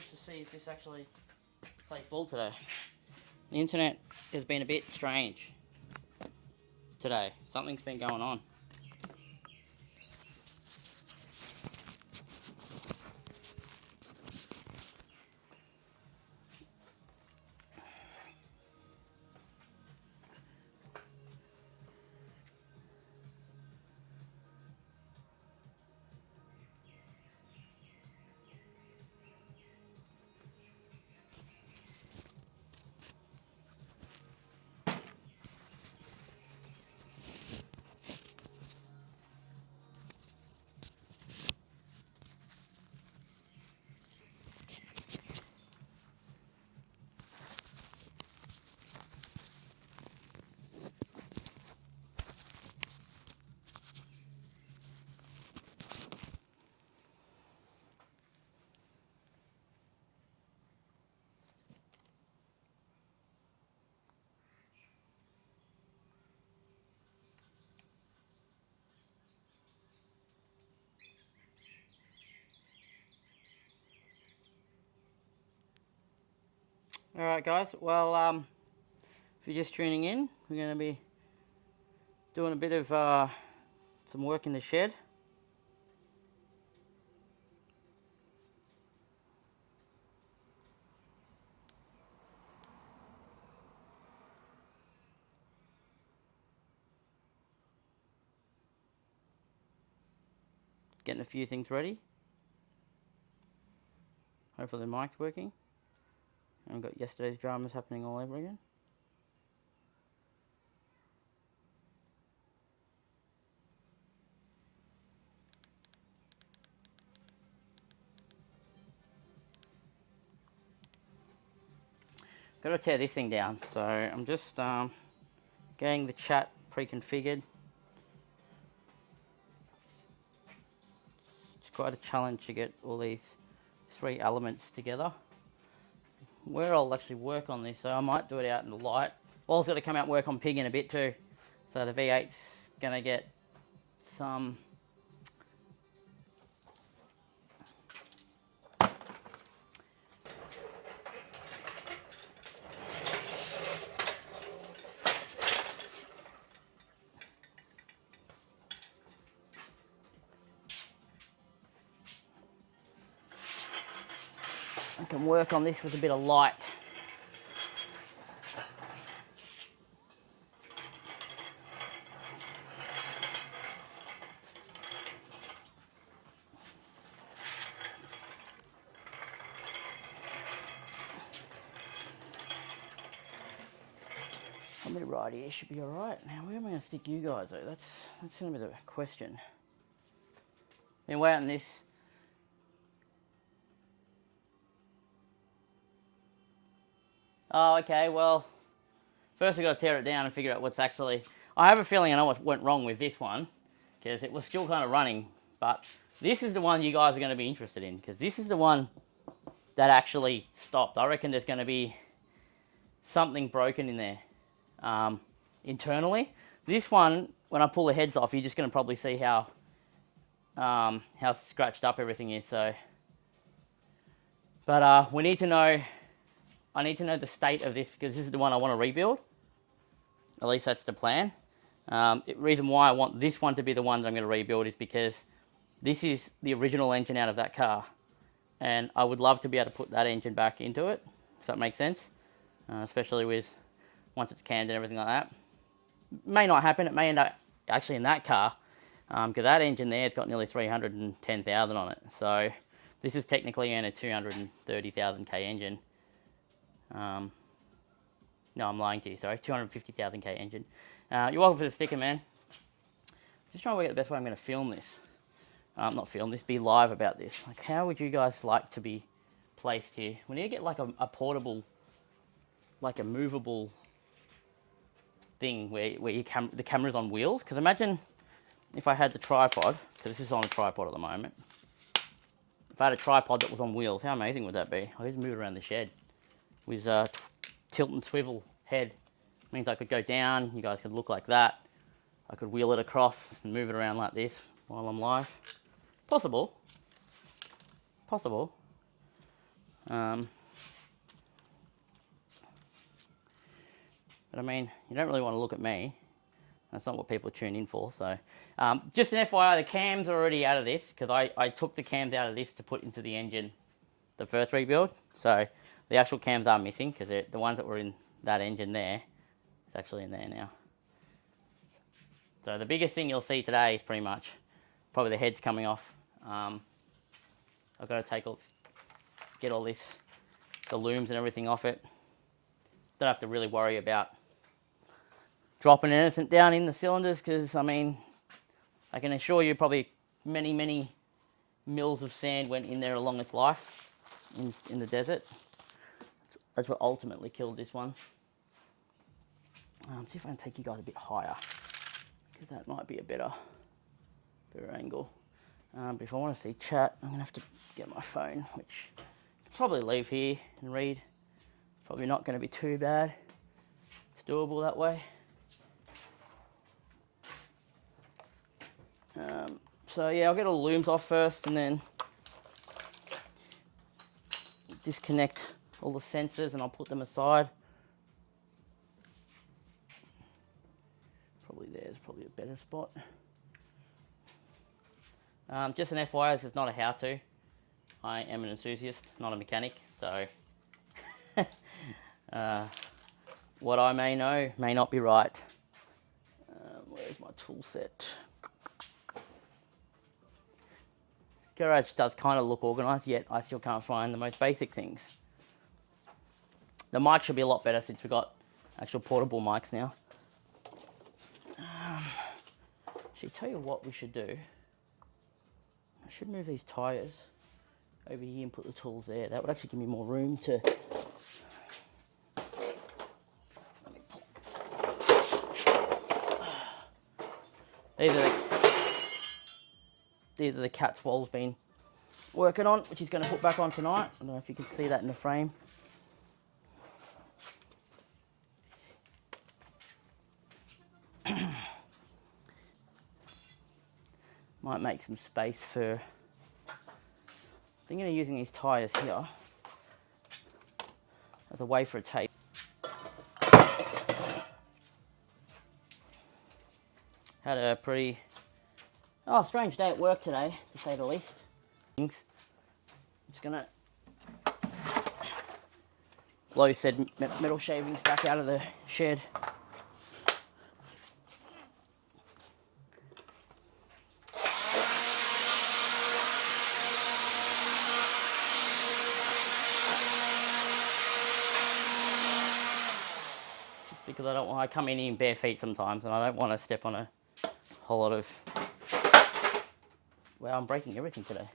let's just see if this actually plays ball today. The internet has been a bit strange today. Something's been going on. Alright guys, well if you're just tuning in, we're going to be doing a bit of some work in the shed. Getting a few things ready. Hopefully the mic's working. And we've got yesterday's dramas happening all over again. Got to tear this thing down, so I'm just getting the chat pre-configured. It's quite a challenge to get all these three elements together. Where I'll actually work on this, so I might do it out in the light. Wall's got to come out and work on pig in a bit too, so the V8's going to get some I can work on this with a bit of light. I'll be right here, should be alright. Now where am I going to stick you guys though? That's going to be the question. Been waiting this. Oh, okay, well, first we've got to tear it down and figure out what's actually... I have a feeling I know what went wrong with this one, because it was still kind of running, but this is the one you guys are going to be interested in, because this is the one that actually stopped. I reckon there's going to be something broken in there internally. This one, when I pull the heads off, you're just going to probably see how scratched up everything is. So, but we need to know... I need to know the state of this, because this is the one I want to rebuild. At least that's the plan. The reason why I want this one to be the one that I'm going to rebuild is because this is the original engine out of that car. And I would love to be able to put that engine back into it, if that makes sense. Especially with once it's canned and everything like that. May not happen. It may end up actually in that car. Because that engine there has got nearly 310,000 on it. So this is technically only a 230,000k engine. No, I'm lying to you, sorry, 250,000k engine. You're welcome for the sticker, man. Just trying to work out the best way I'm going to film this. Not film this, be live about this. Like, how would you guys like to be placed here? We need to get like a portable, like a movable thing where the camera's on wheels. Because imagine if I had the tripod, because this is on a tripod at the moment. If I had a tripod that was on wheels, how amazing would that be? I could just move it around the shed. With tilt and swivel head. Means I could go down, you guys could look like that. I could wheel it across and move it around like this while I'm live. Possible. Possible. But I mean, you don't really want to look at me. That's not what people tune in for. So just an FYI, the cams are already out of this because I took the cams out of this to put into the engine the first rebuild. So the actual cams are missing because the ones that were in that engine there, it's actually in there now. So the biggest thing you'll see today is pretty much probably the heads coming off. I've got to get all this, the looms and everything off it. Don't have to really worry about dropping anything down in the cylinders because, I mean, I can assure you probably many mils of sand went in there along its life in the desert. That's what ultimately killed this one. See if I can take you guys a bit higher because that might be a better angle. But if I want to see chat, I'm going to have to get my phone, which I can probably leave here and read. Probably not going to be too bad. It's doable that way. So yeah, I'll get all the looms off first and then disconnect all the sensors and I'll put them aside. Probably there's probably a better spot. Just an FYI, this is not a how-to. I am an enthusiast, not a mechanic, so what I may know may not be right. Where's my tool set? This garage does kind of look organised, yet I still can't find the most basic things. The mic should be a lot better since we've got actual portable mics now. Actually, tell you what we should do. I should move these tyres over here and put the tools there. That would actually give me more room to... These are the cats Wal's been working on, which he's going to put back on tonight. I don't know if you can see that in the frame. Might make some space for... I'm thinking of using these tyres here as a way for a tape. Had a pretty strange day at work today, to say the least. I'm just gonna blow said metal shavings back out of the shed. Because I come in bare feet sometimes and I don't want to step on a whole lot of... Wow, I'm breaking everything today.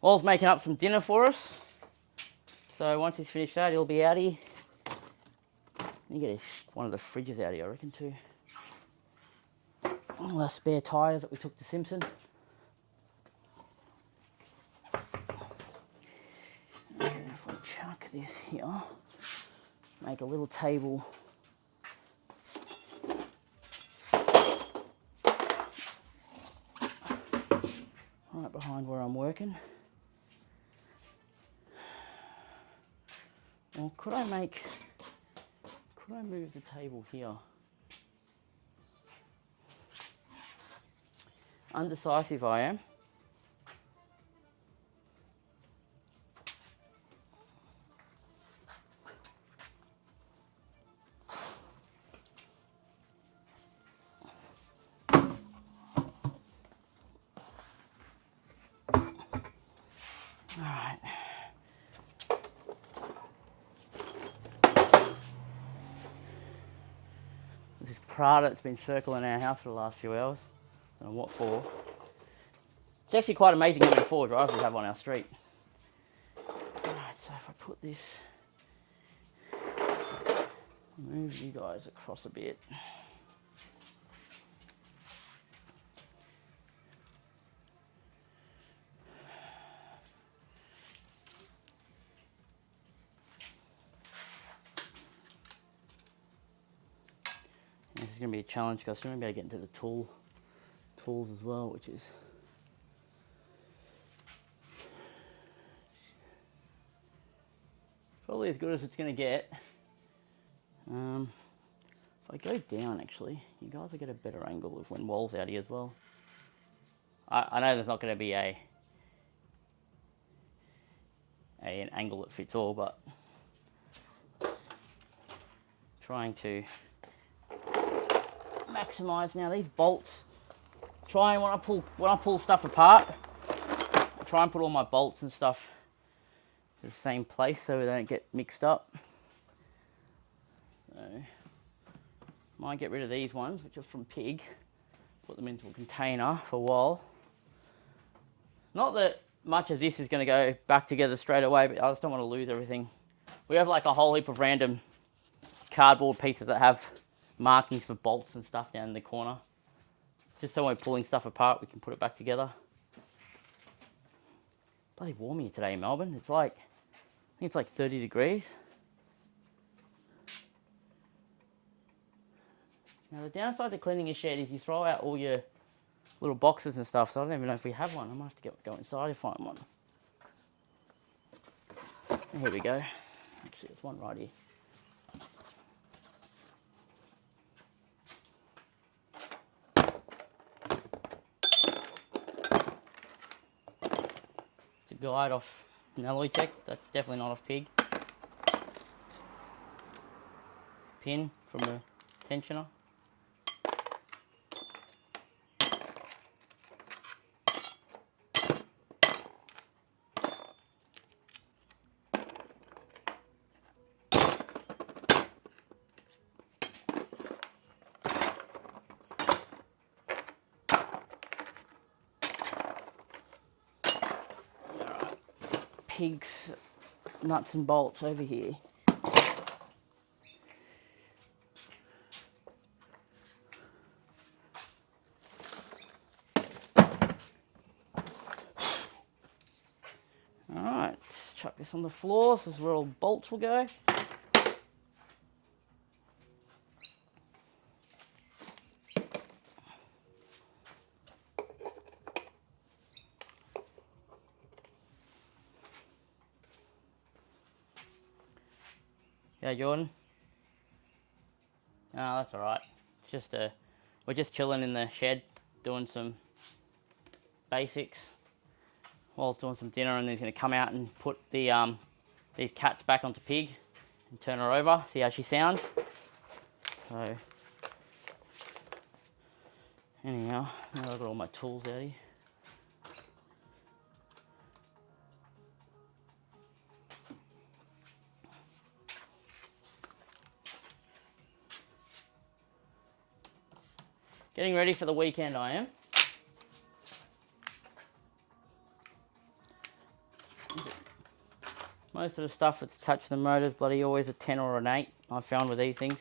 Wal's making up some dinner for us. So once he's finished that, he'll be out here. You get one of the fridges out here, I reckon, too. All our spare tyres that we took to Simpson. And if we chuck this here, make a little table. Right behind where I'm working. Well, could I move the table here? Undecisive I am. Alright. This is Prada that's been circling our house for the last few hours. I don't know what for. It's actually quite amazing how many four drives we have on our street. Alright, so if I put this, move you guys across a bit. This is going to be a challenge because I'm going to be able to get into the tools as well, which is Probably as good as it's going to get. If I go down, actually, you guys will get a better angle of when Wall's out here as well. I know there's not going to be an angle that fits all, but trying to maximize. Now these bolts, when I pull stuff apart, I try and put all my bolts and stuff to the same place so they don't get mixed up. So might get rid of these ones, which are from Pig, put them into a container for Wall. Not that much of this is going to go back together straight away, but I just don't want to lose everything. We have like a whole heap of random cardboard pieces that have markings for bolts and stuff down in the corner. Just so when we're pulling stuff apart, we can put it back together. Bloody warm here today in Melbourne. It's like, I think it's like 30 degrees. Now the downside to cleaning a shed is you throw out all your little boxes and stuff, so I don't even know if we have one. I might have to go inside and find one. Here we go. Actually, there's one right here. It's a guide off Nalloytech. That's definitely not off Pig. Pin from the tensioner. Pig's nuts and bolts over here. Alright, let's chuck this on the floor. This is where all the bolts will go. Yeah, Jordan? Oh, that's alright. It's just we're just chilling in the shed, doing some basics. While doing some dinner, and he's going to come out and put the these cats back onto Pig and turn her over, see how she sounds. So, anyhow, now I've got all my tools out here. Getting ready for the weekend, I am. Most of the stuff that's touched the motor is bloody always a 10 or an 8, I've found with these things.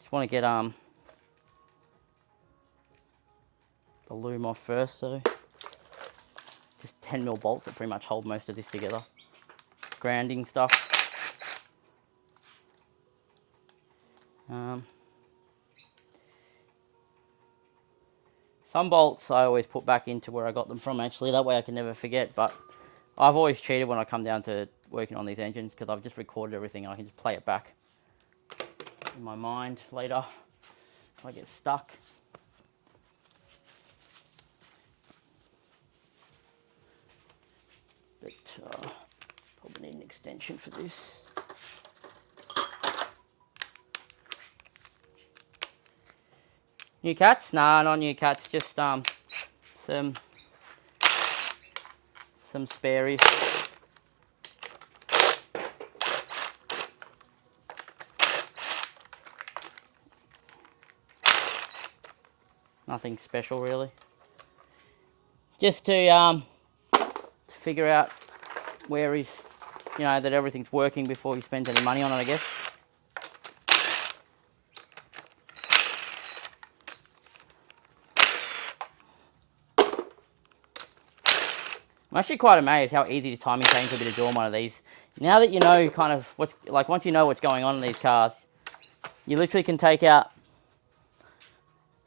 Just want to get the loom off first, so just 10mm bolts that pretty much hold most of this together. Grounding stuff. Some bolts I always put back into where I got them from, actually, that way I can never forget, but I've always cheated when I come down to working on these engines because I've just recorded everything and I can just play it back in my mind later if I get stuck. But probably need an extension for this. New cats? Nah, not new cats, just some spares. Nothing special really. Just to figure out where he's, you know, that everything's working before he spends any money on it, I guess. I'm actually quite amazed how easy the timing chain could be to do on one of these. Now that you know kind of what's, like once you know what's going on in these cars, you literally can take out,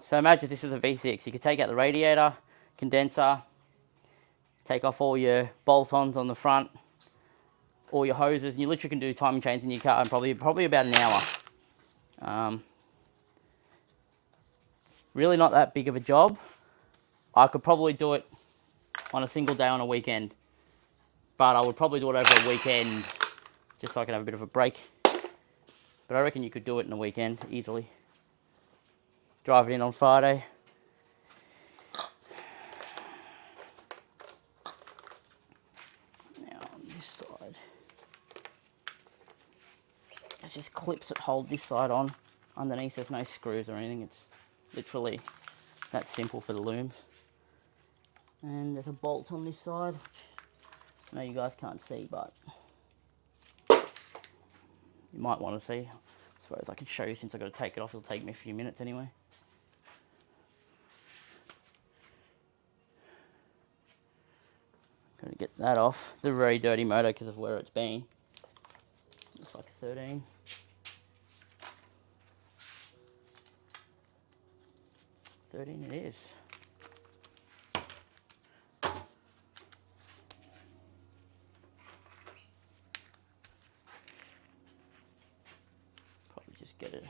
so imagine this was a V6, you could take out the radiator, condenser, take off all your bolt-ons on the front, all your hoses, and you literally can do timing chains in your car in probably about an hour. Really not that big of a job. I could probably do it on a single day on a weekend, but I would probably do it over a weekend just so I can have a bit of a break. But I reckon you could do it in a weekend easily. Drive it in on Friday. Now on this side, there's just clips that hold this side on. Underneath there's no screws or anything. It's literally that simple for the looms. And there's a bolt on this side. I know you guys can't see, but you might want to see. I suppose I can show you since I've got to take it off. It'll take me a few minutes anyway. Got to get that off. It's a very dirty motor because of where it's been. Looks like 13. It is. Probably just get it.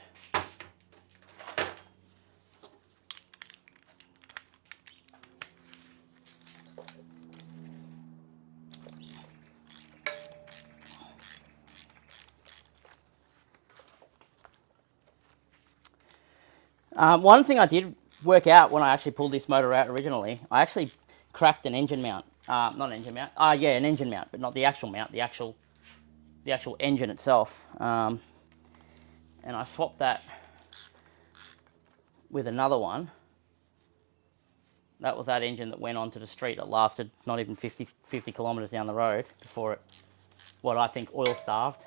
One thing I did work out when I actually pulled this motor out originally, I actually cracked an engine mount. Not an engine mount. Yeah, an engine mount, but not the actual mount. The actual engine itself. And I swapped that with another one. That was that engine that went onto the street. It lasted not even 50 kilometres down the road before it, what I think, oil starved.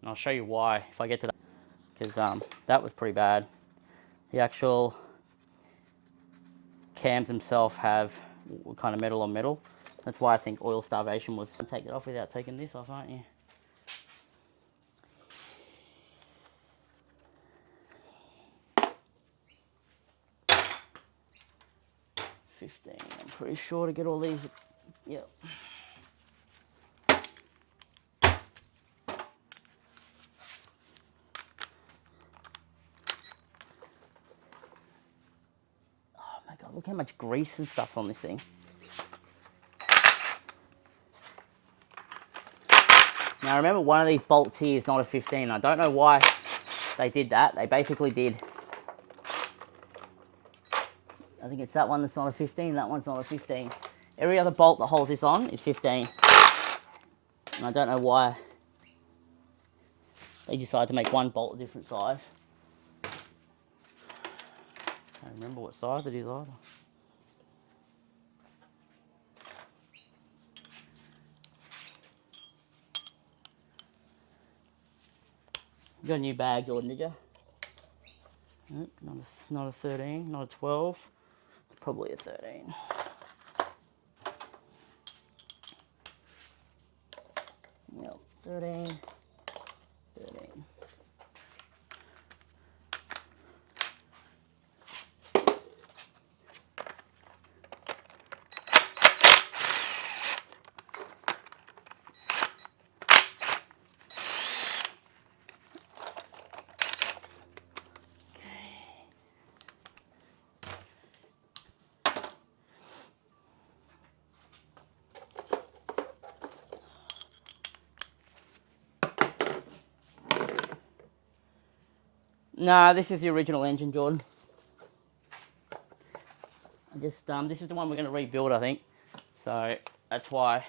And I'll show you why if I get to that, because that was pretty bad. The actual cams themselves have kind of metal on metal. That's why I think oil starvation was. Take it off without taking this off, aren't you? I'm pretty sure to get all these. Yep. Oh my god, look how much grease and stuff on this thing. Now remember, one of these bolts here is not a 15. I don't know why they did that. They basically did. I think it's that one that's not a 15, that one's not a 15. Every other bolt that holds this on is 15. And I don't know why they decided to make one bolt a different size. I don't remember what size it is either. You got a new bag, Jordan, did you? Nope, not a 13, not a 12. It's probably a 13. Yep, 13. 13. Nah, this is the original engine, Jordan. This is the one we're going to rebuild, I think. So that's why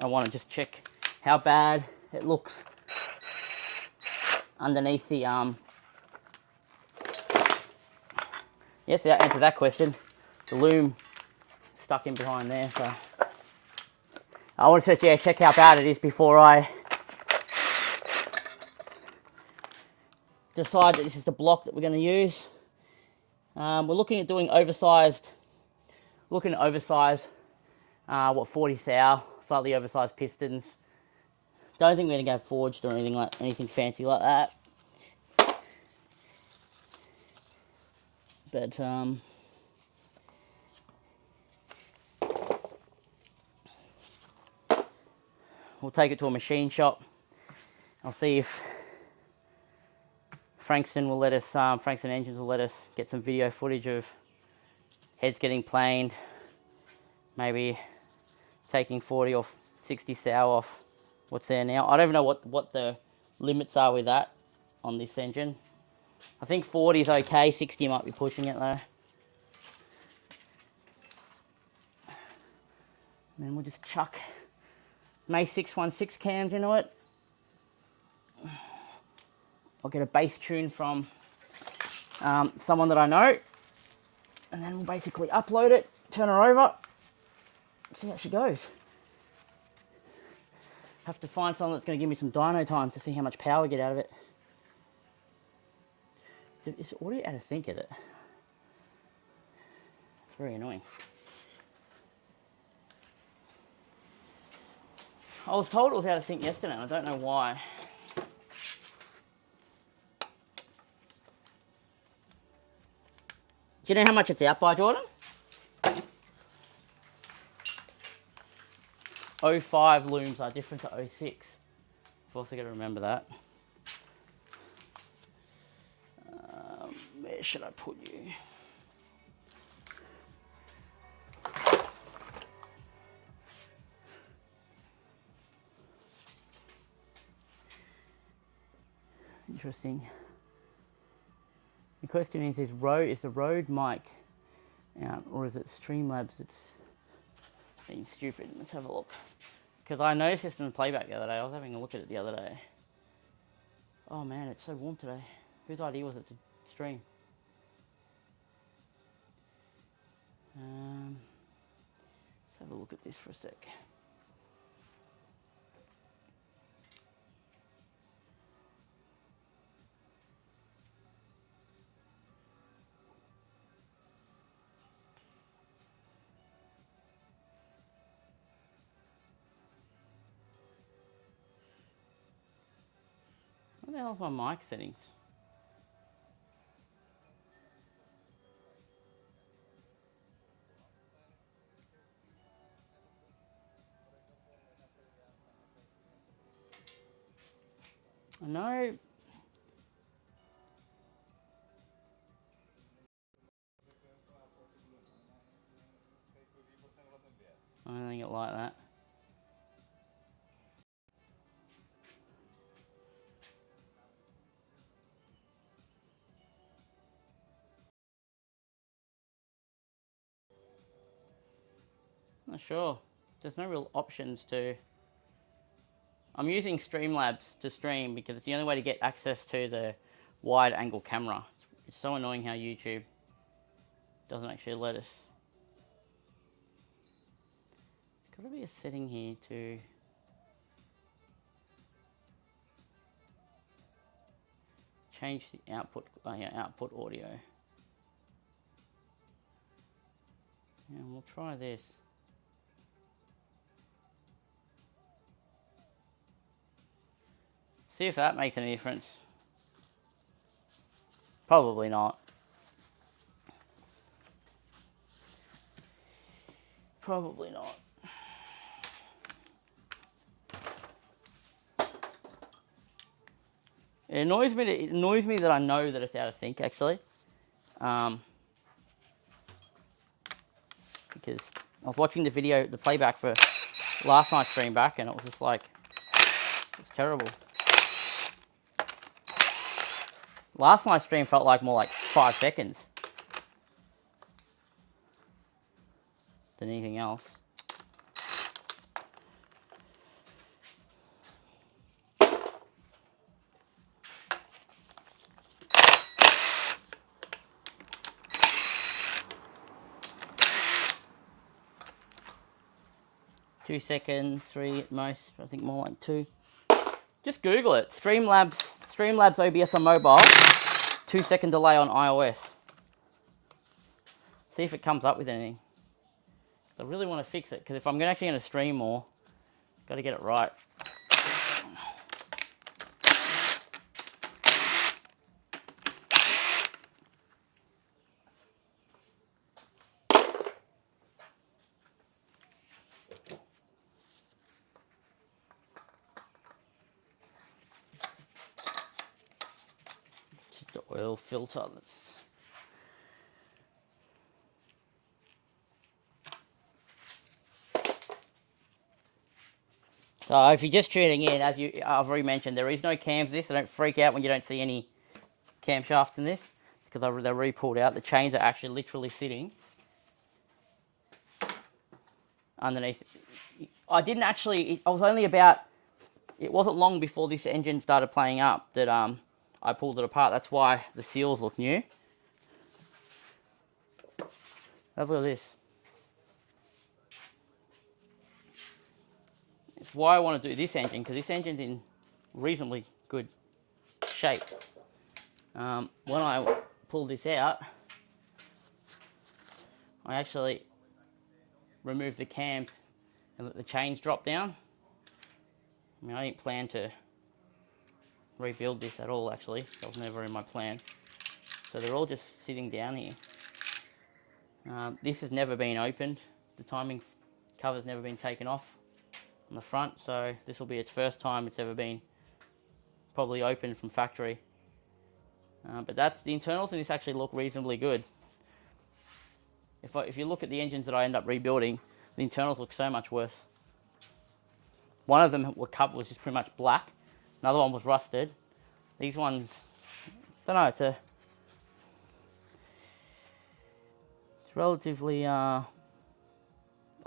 I want to just check how bad it looks underneath the yes, that answered that question. The loom stuck in behind there, so I want to check how bad it is before I decide that this is the block that we're going to use. We're looking at doing oversized, what 40 thou, slightly oversized pistons. Don't think we're going to go forged or anything fancy like that. But we'll take it to a machine shop. I'll see if Frankston will let us, Frankston Engines will let us get some video footage of heads getting planed, maybe taking 40 or 60 sow off what's there now. I don't even know what the limits are with that on this engine. I think 40 is okay, 60 might be pushing it though. And then we'll just chuck May 616 cams into it. I'll get a bass tune from someone that I know, and then we'll basically upload it, turn her over, see how she goes. Have to find someone that's going to give me some dyno time to see how much power we get out of it. Is the audio out of sync, is it? It's very annoying. I was told it was out of sync yesterday, and I don't know why. Do you know how much it's out by, Jordan? 05 looms are different to 06. I've also got to remember that. Where should I put you? Interesting. The question is the Rode mic out, or is it Streamlabs that's being stupid? Let's have a look. Because I noticed this in the playback the other day. I was having a look at it the other day. Oh man, it's so warm today. Whose idea was it to stream? Let's have a look at this for a sec. What the hell is my mic settings? I know. I don't think it like that. Not sure. There's no real options to... I'm using Streamlabs to stream because it's the only way to get access to the wide angle camera. It's so annoying how YouTube doesn't actually let us. There's got to be a setting here to change the output, output audio. And we'll try this. See if that makes any difference. Probably not. Probably not. It annoys me that I know that it's out of sync actually. Because I was watching the video, the playback for last night's stream back, and it was just like, it's terrible. Last night's stream felt like more like 5 seconds than anything else. Two seconds, 3 at most, I think more like 2. Just Google it. Streamlabs OBS on mobile, 2-second delay on iOS. See if it comes up with anything. I really want to fix it, because if I'm actually going to stream more, got to get it right. oil filter. So if you're just tuning in, as I've already mentioned, there is no cams in this, so don't freak out when you don't see any camshafts in this. It's because they're re-pulled out. The chains are actually literally sitting underneath. I didn't actually, I was only about, it wasn't long before this engine started playing up that I pulled it apart. That's why the seals look new. Have a look at this. It's why I want to do this engine, because this engine's in reasonably good shape. When I pulled this out, I actually removed the cams and let the chains drop down. I mean, I didn't plan to rebuild this at all, actually. That was never in my plan. So they're all just sitting down here. This has never been opened. The timing cover's never been taken off on the front, so this will be its first time it's ever been probably opened from factory. But the internals in this actually look reasonably good. If you look at the engines that I end up rebuilding, the internals look so much worse. One of them was just pretty much black. Another one was rusted. These ones, I don't know, it's relatively, I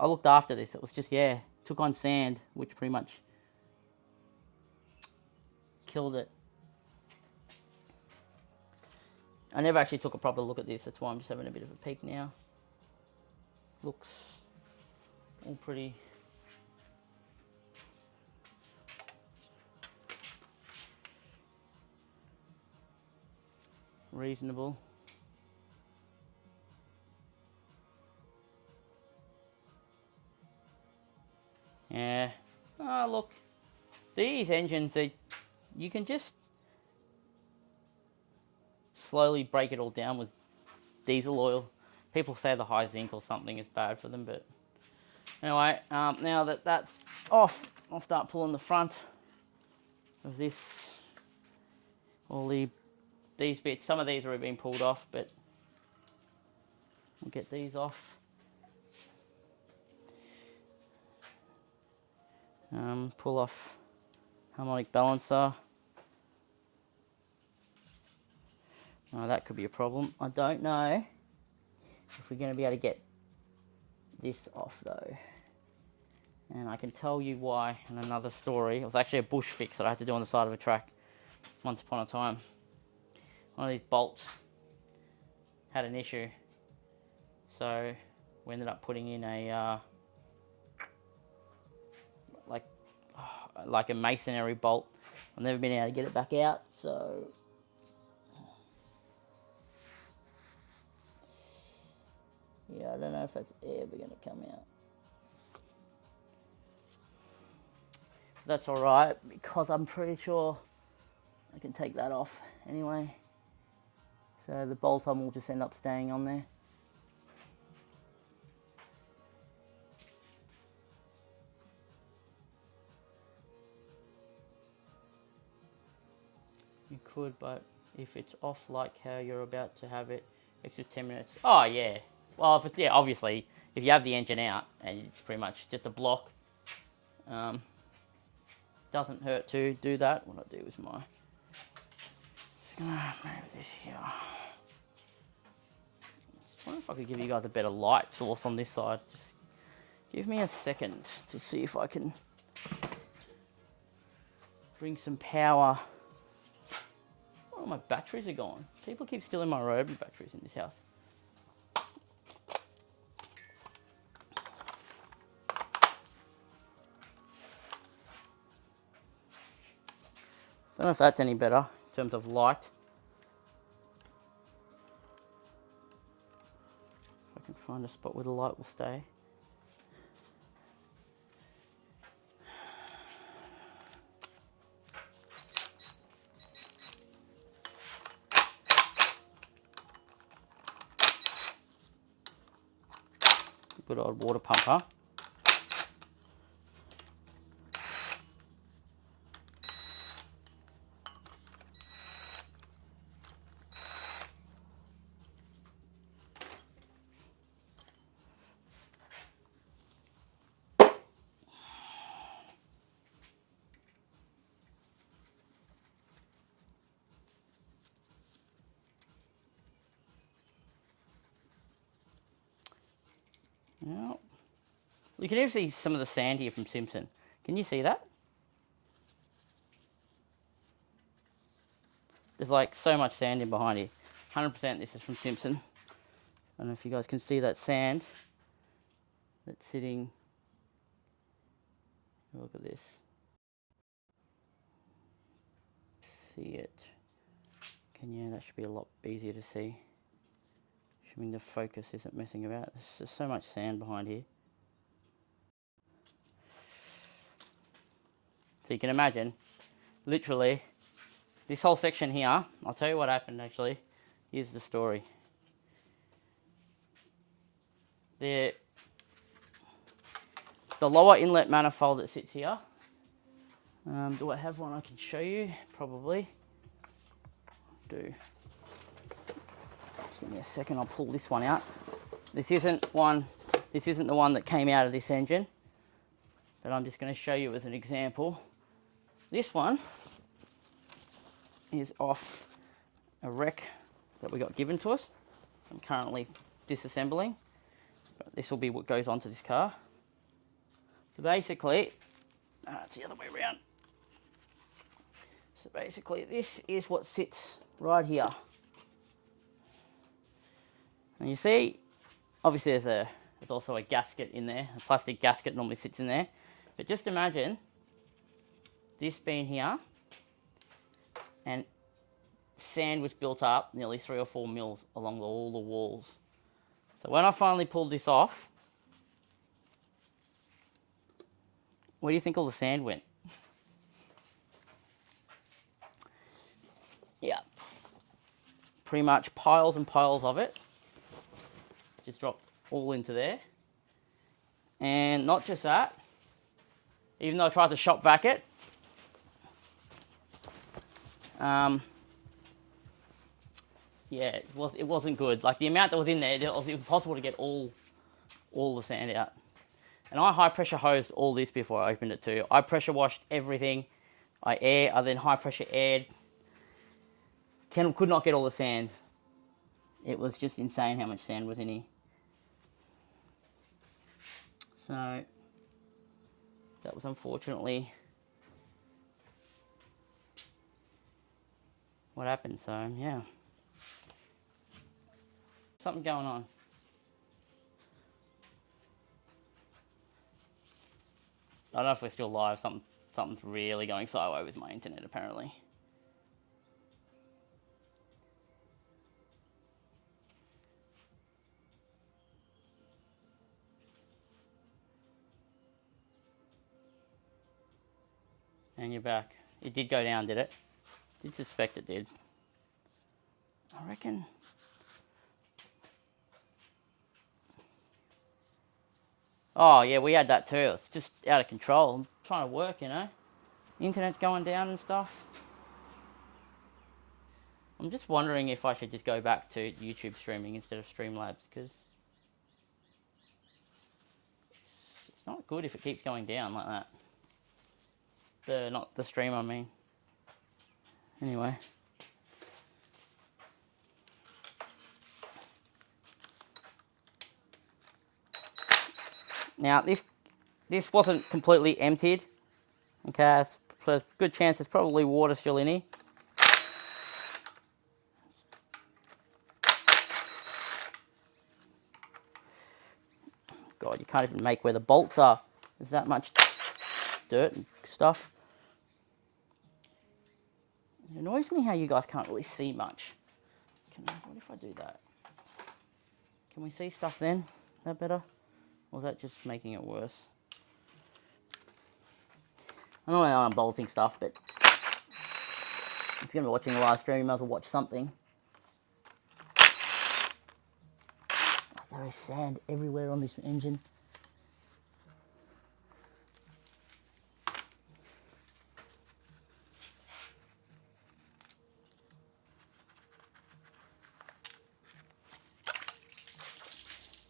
looked after this. It was just, yeah, took on sand, which pretty much killed it. I never actually took a proper look at this. That's why I'm just having a bit of a peek now. Looks all pretty reasonable. Yeah. Oh, look. These engines, you can just slowly break it all down with diesel oil. People say the high zinc or something is bad for them, but anyway, now that that's off, I'll start pulling the front of this. All these bits. Some of these are already been pulled off, but we'll get these off. Pull off harmonic balancer. Oh, that could be a problem. I don't know if we're going to be able to get this off though. And I can tell you why in another story. It was actually a bush fix that I had to do on the side of a track once upon a time. One of these bolts had an issue. So we ended up putting in a like a masonry bolt. I've never been able to get it back out, so yeah, I don't know if that's ever going to come out. That's alright, because I'm pretty sure I can take that off anyway. So the bolt on will just end up staying on there. You could, but if it's off like how you're about to have it, extra 10 minutes. Oh yeah. Well, if it's, yeah, obviously, if you have the engine out and it's pretty much just a block, doesn't hurt to do that. What I do is just gonna move this here. I wonder if I could give you guys a better light source on this side. Just give me a second to see if I can bring some power. Oh, my batteries are gone. People keep stealing my Ryobi batteries in this house. Don't know if that's any better in terms of light. If I can find a spot where the light will stay. Good old water pumper. Now, you can even see some of the sand here from Simpson. Can you see that? There's like so much sand in behind here. 100% this is from Simpson. I don't know if you guys can see that sand that's sitting. Look at this. See it. Yeah, that should be a lot easier to see. Assuming the focus isn't messing about. There's just so much sand behind here. So you can imagine, literally, this whole section here, I'll tell you what happened actually. Here's the story. The lower inlet manifold that sits here. Do I have one I can show you? Probably. Do. Just give me a second, I'll pull this one out. This isn't the one that came out of this engine, but I'm just going to show you as an example. This one is off a wreck that we got given to us. I'm currently disassembling, but this will be what goes onto this car. So basically, it's the other way around. So basically, this is what sits right here. And you see, obviously there's also a gasket in there. A plastic gasket normally sits in there. But just imagine this being here, and sand was built up nearly 3 or 4 mils along all the walls. So when I finally pulled this off, where do you think all the sand went? Yeah, pretty much piles and piles of it. Just dropped all into there. And not just that, even though I tried to shop vac it, yeah, it wasn't good. Like the amount that was in there, it was impossible to get all the sand out. And I high pressure hosed all this before I opened it too. I pressure washed everything. I then high pressure aired. Could not get all the sand. It was just insane how much sand was in here. So that was unfortunately what happened. So yeah, something's going on. I don't know if we're still live. Something's really going sideways with my internet apparently. And you're back. It did go down, did it? Did suspect it did. I reckon. Oh yeah, we had that too. It's just out of control. I'm trying to work, you know. Internet's going down and stuff. I'm just wondering if I should just go back to YouTube streaming instead of Streamlabs, because it's not good if it keeps going down like that. Not the stream, I mean. Anyway. Now this wasn't completely emptied. Okay, so there's a good chance there's probably water still in here. God, you can't even make where the bolts are. There's that much dirt and stuff. It annoys me how you guys can't really see much. What if I do that? Can we see stuff then? Is that better? Or is that just making it worse? I don't know I'm bolting stuff, but if you're going to be watching a live stream, you might as well watch something. Oh, there is sand everywhere on this engine.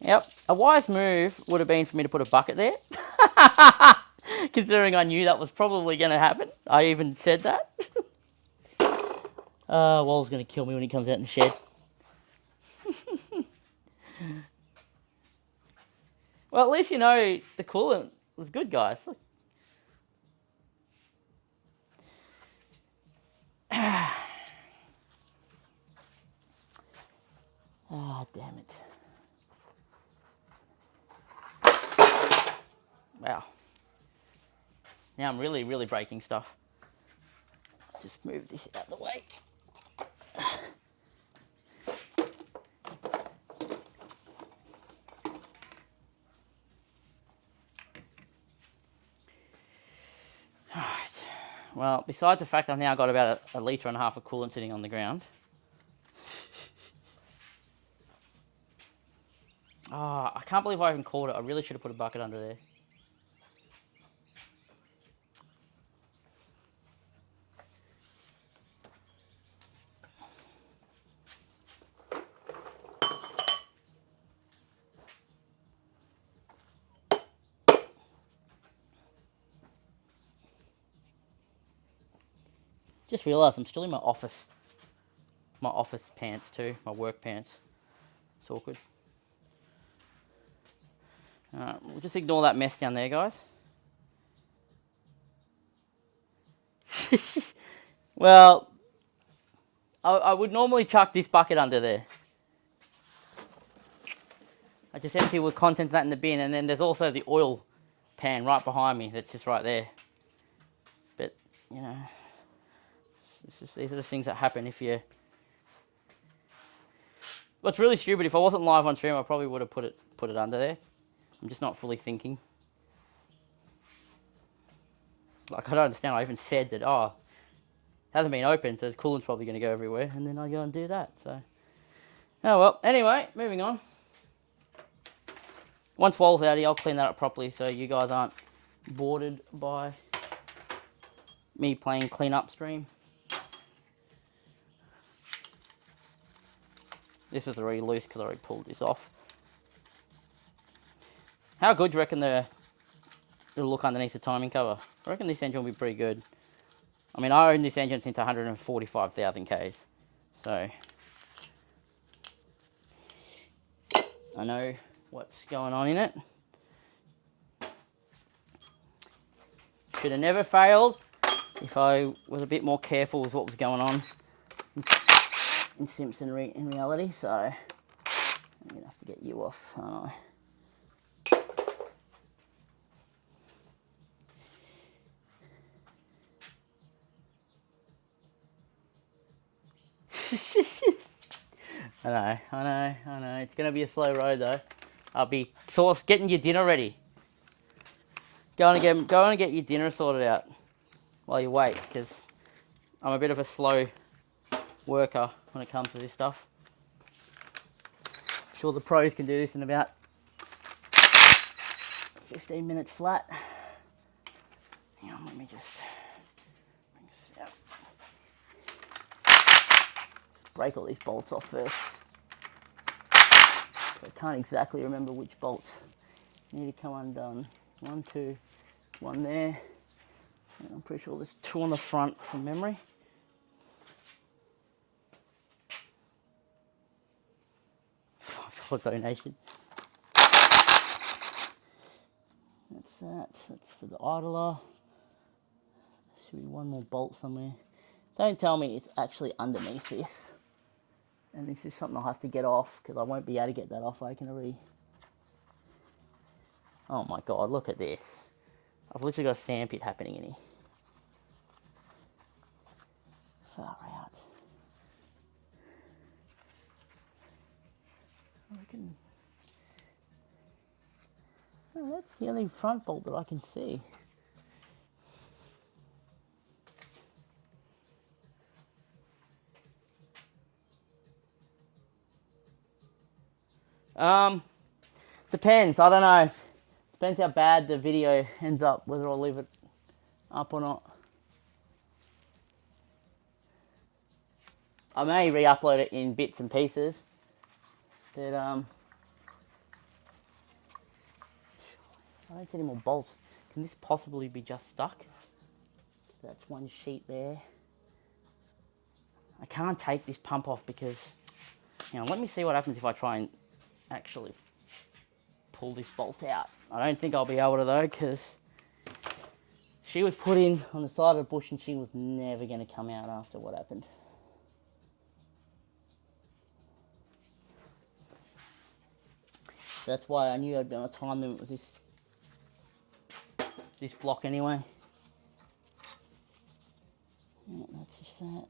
Yep, a wise move would have been for me to put a bucket there. Considering I knew that was probably going to happen. I even said that. Wal's going to kill me when he comes out in the shed. Well, at least you know the coolant was good, guys. Look. Ah, damn it. Wow. Now I'm really, really breaking stuff. Just move this out of the way. Alright. Well, besides the fact I've now got about a litre and a half of coolant sitting on the ground. Oh, I can't believe I even caught it. I really should have put a bucket under there. Just realised I'm still in my office pants too, my work pants. It's awkward. Alright, we'll just ignore that mess down there, guys. Well, I would normally chuck this bucket under there. I just empty with contents that in the bin, and then there's also the oil pan right behind me that's just right there. But, you know, these are the things that happen if you... What's really stupid, if I wasn't live on stream, I probably would have put it under there. I'm just not fully thinking. Like, I don't understand. I even said that, oh, it hasn't been open, so the coolant's probably going to go everywhere, and then I go and do that, so. Oh, well, anyway, moving on. Once Wall's out here, I'll clean that up properly so you guys aren't bored by me playing clean up stream. This is already loose because I already pulled this off. How good do you reckon it'll look underneath the timing cover? I reckon this engine will be pretty good. I mean, I own this engine since 145,000 Ks, so I know what's going on in it. Should have never failed if I was a bit more careful with what was going on in Simpson in reality, so I'm going to have to get you off, aren't I? I know. It's going to be a slow road though. I'll be getting your dinner ready. Go and get your dinner sorted out while you wait, because I'm a bit of a slow worker when it comes to this stuff. I'm sure the pros can do this in about 15 minutes flat. Hang on, let me just bring this out. Break all these bolts off first. I can't exactly remember which bolts need to come undone. 1, 2, 1 there. And I'm pretty sure there's 2 on the front from memory. $5 donation. That's that. That's for the idler. There should be 1 more bolt somewhere. Don't tell me it's actually underneath this. And this is something I'll have to get off, because I won't be able to get that off. I can already... Oh my god, look at this. I've literally got a sandpit happening in here. Far out. I reckon... Oh, that's the only front bolt that I can see. Depends, I don't know. Depends how bad the video ends up, whether I'll leave it up or not. I may re-upload it in bits and pieces, but I don't see any more bolts. Can this possibly be just stuck? That's 1 sheet there. I can't take this pump off because, you know, let me see what happens if I try and actually pull this bolt out. I don't think I'll be able to though, because she was put in on the side of the bush and she was never going to come out after what happened. So that's why I knew I'd be on a time limit with this block anyway. Yeah, that's just that.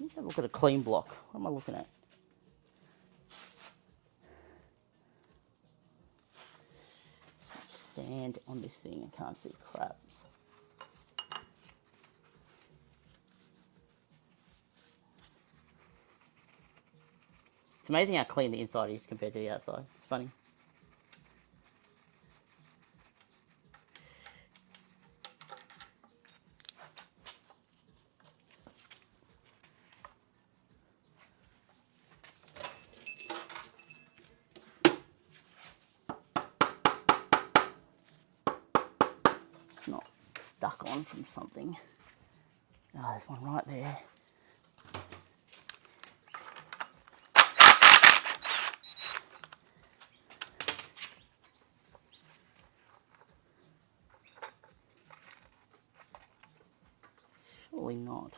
Let's have a look at a clean block. What am I looking at? Sand on this thing. I can't see crap. It's amazing how clean the inside is compared to the outside. It's funny. It's not stuck on from something. Oh, there's one right there. Surely not.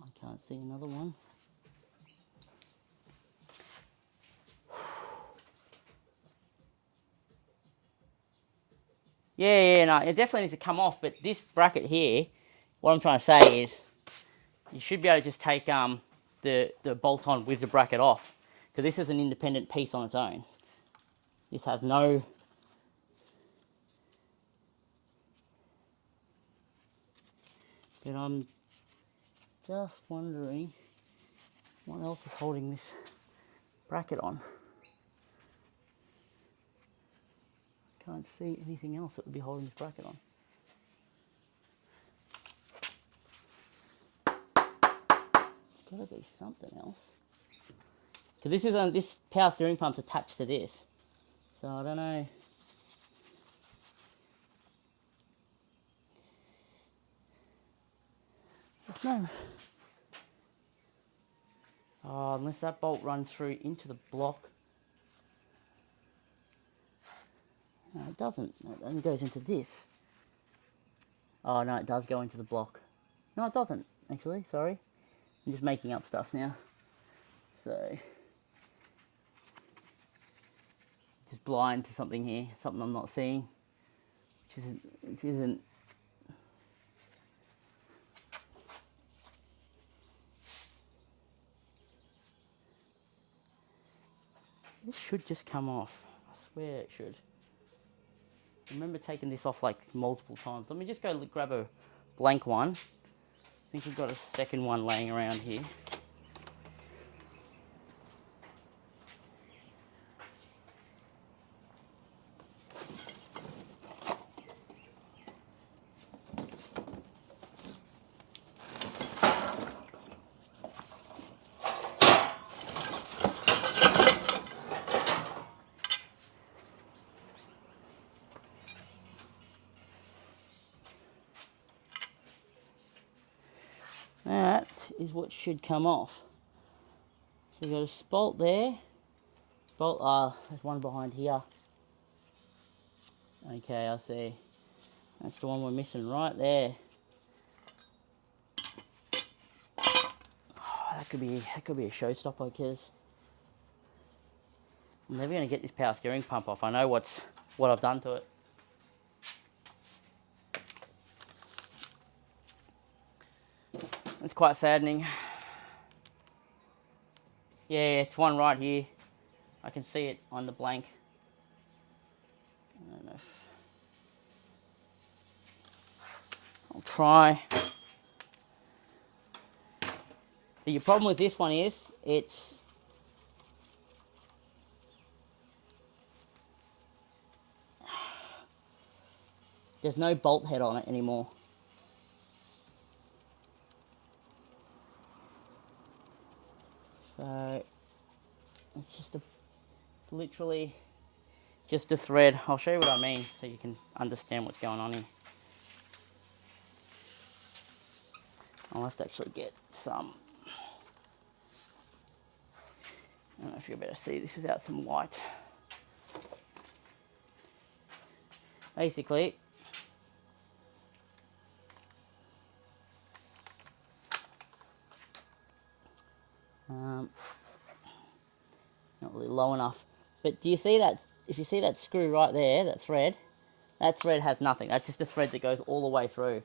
I can't see another one. Yeah, no, it definitely needs to come off, but this bracket here, what I'm trying to say is, you should be able to just take the bolt on with the bracket off, because this is an independent piece on its own. This has no... But I'm just wondering what else is holding this bracket on. Can't see anything else that would be holding this bracket on. There's got to be something else. Because this power steering pump's attached to this, so I don't know. There's no. Oh, unless that bolt runs through into the block. No, it doesn't. It only goes into this. Oh, no, it does go into the block. No, it doesn't, actually. Sorry. I'm just making up stuff now. So, just blind to something here. Something I'm not seeing. Which isn't. This should just come off. I swear it should. I remember taking this off like multiple times. Let me just go grab a blank one. I think we've got a second one laying around here. That is what should come off. So we've got a bolt there. Bolt, there's one behind here. Okay, I see. That's the one we're missing right there. Oh, that could be a showstopper, because I'm never going to get this power steering pump off. I know what I've done to it. It's quite saddening. Yeah, it's one right here. I can see it on the blank. I don't know if I'll try. But your problem with this one is there's no bolt head on it anymore. So It's just literally just a thread. I'll show you what I mean so you can understand what's going on here. I'll have to actually get some, I don't know if you'll better see, this is out some white. Basically, not really low enough. But do you see that? If you see that screw right there, that thread has nothing. That's just a thread that goes all the way through.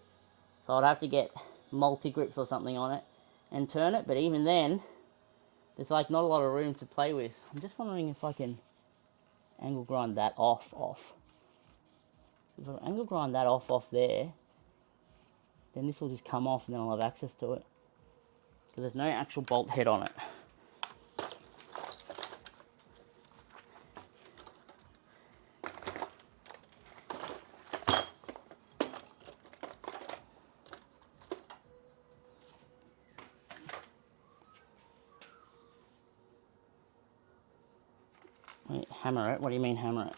So I'd have to get multi-grips or something on it and turn it. But even then, there's like not a lot of room to play with. I'm just wondering if I can angle grind that off. If I angle grind that off there, then this will just come off and then I'll have access to it. Because there's no actual bolt head on it. Wait, hammer it? What do you mean hammer it?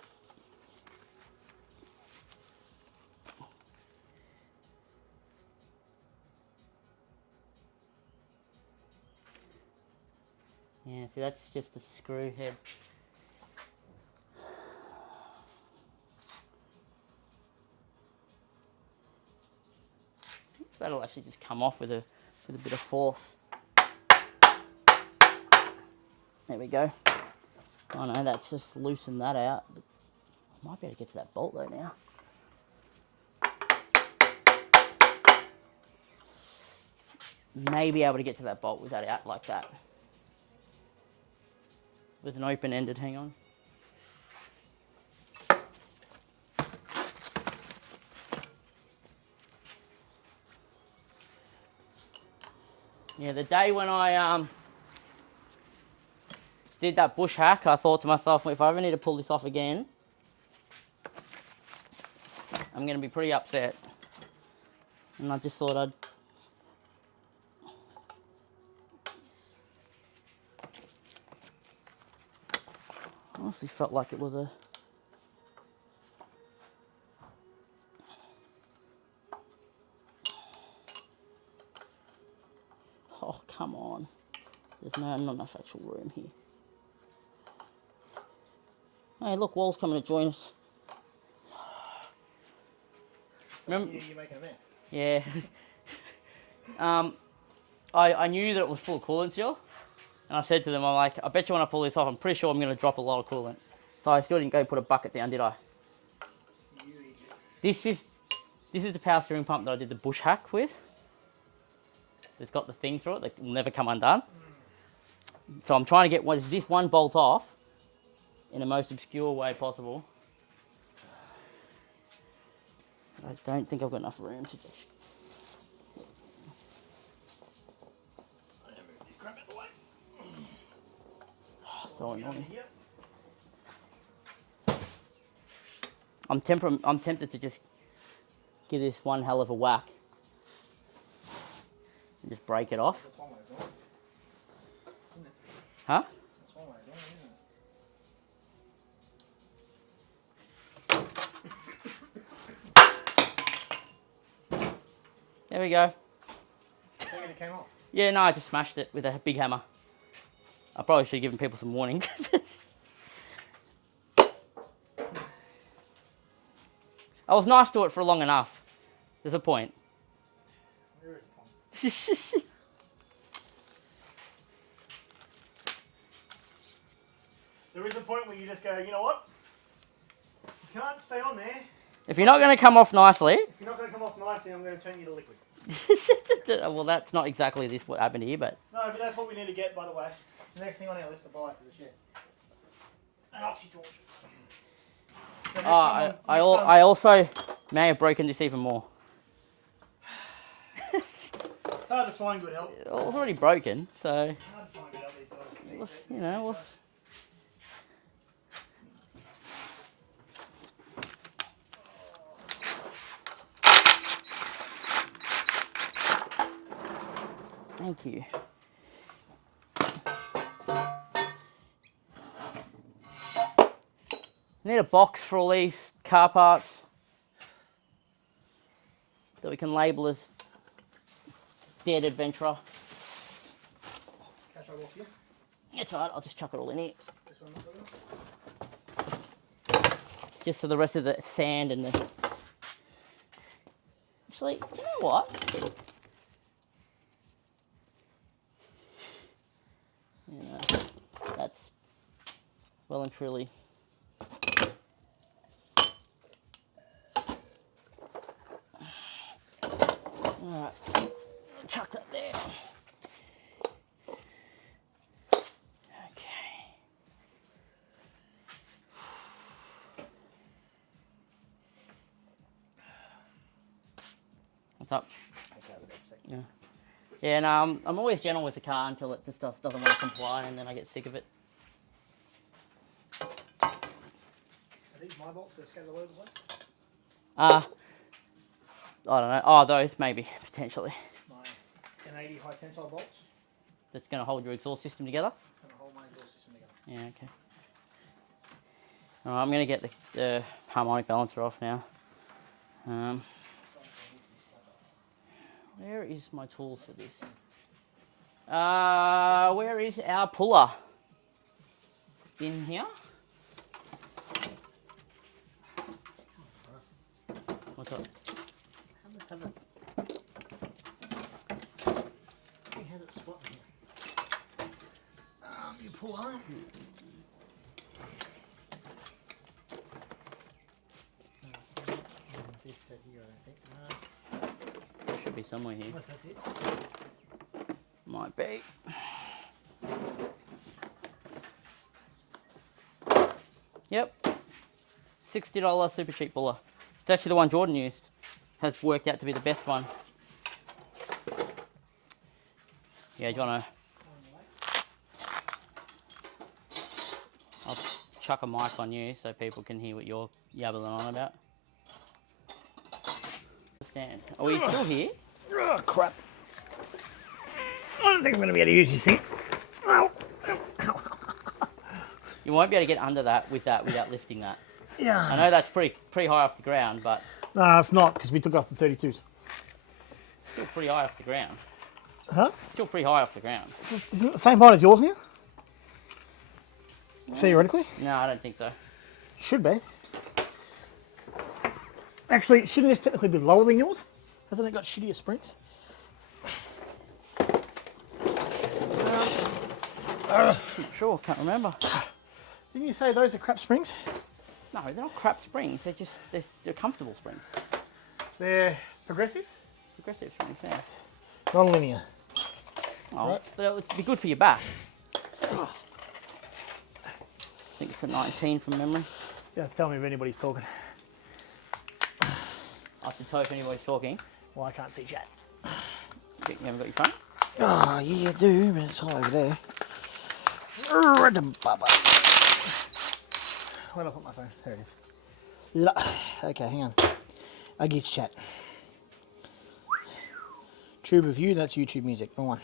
Yeah, see that's just a screw head. That'll actually just come off with a bit of force. There we go. Oh no, that's just loosened that out. I might be able to get to that bolt though now. May be able to get to that bolt with that out like that. With an open-ended, hang on. Yeah, the day when I did that bush hack, I thought to myself, if I ever need to pull this off again, I'm going to be pretty upset. And I just thought I'd... honestly felt like it was a... oh, come on. There's not enough actual room here. Hey, look, Wall's coming to join us. So you're making a mess. Yeah. I knew that it was full of coolant still. And I said to them, I'm like, I bet you when I pull this off, I'm pretty sure I'm going to drop a lot of coolant. So I still didn't go put a bucket down, did I? You idiot. This is the power steering pump that I did the bush hack with. It's got the thing through it that will never come undone. So I'm trying to get this one bolt off in the most obscure way possible. I don't think I've got enough room to just... Grab it away. oh, so annoying. Yep. I'm tempted to just give this one hell of a whack and just break it off. That's one way of doing it. Huh? That's one way of doing it, isn't it? There we go. Thinking it came off. Yeah, no, I just smashed it with a big hammer. I probably should have given people some warning. I was nice to it for long enough. There's a point. There is a point. There is a point where you just go, you know what? You can't stay on there. If you're not going to come off nicely... If you're not going to come off nicely, I'm going to turn you to liquid. well, that's not exactly this what happened here, but... No, but that's what we need to get, by the way. It's the next thing on our list to buy for the shed. An oxytorch. So I also may have broken this even more. It's hard to find good help. It was already broken, so... Hard to find good help these days. You know, thank you. Need a box for all these car parts that we can label as Dead Adventurer. Cash box here. It's alright, I'll just chuck it all in here. This one not good enough. Just so the rest of the sand and the... Actually, do you know what? Yeah, that's well and truly... Alright, chuck that there. Okay. What's up? Yeah. Yeah, and I'm always gentle with the car until it just doesn't want to comply, and then I get sick of it. Are these my bolts that scatter all over the place? I don't know. Oh, those maybe, potentially. My 1080 high tensile bolts. That's going to hold your exhaust system together? It's going to hold my exhaust system together. Yeah, okay. Alright, I'm going to get the harmonic balancer off now. Where is my tools for this? Where is our puller? In here? What's up? He has it spot in here. You pull on. This set here, I think. Should be somewhere here. Unless that's it. Might be. Yep. $60 super cheap puller. It's actually the one Jordan used. Has worked out to be the best one. Yeah, do you want to... I'll chuck a mic on you so people can hear what you're yabbling on about. Stand. Are we still here? Oh, crap. I don't think I'm going to be able to use this thing. Ow. You won't be able to get under that without lifting that. Yeah. I know that's pretty high off the ground, but No, it's not, because we took off the 32s. still pretty high off the ground. Huh? Still pretty high off the ground. Isn't it the same height as yours now? Theoretically? No, I don't think so. Should be. Actually, shouldn't this technically be lower than yours? Hasn't it got shittier springs? Not sure, can't remember. Didn't you say those are crap springs? No, they're not crap springs. They're comfortable springs. They're progressive? Progressive springs, yeah. Non-linear. Oh, Right. but it would be good for your back. I think it's a 19 from memory. You have to tell me if anybody's talking. I have to tell if anybody's talking. Well, I can't see chat. You haven't got your phone? Oh, yeah, I do, but it's all over there. Where did I put my phone? There it is. Okay, hang on. I get chat. Tube review, that's YouTube music. Go on.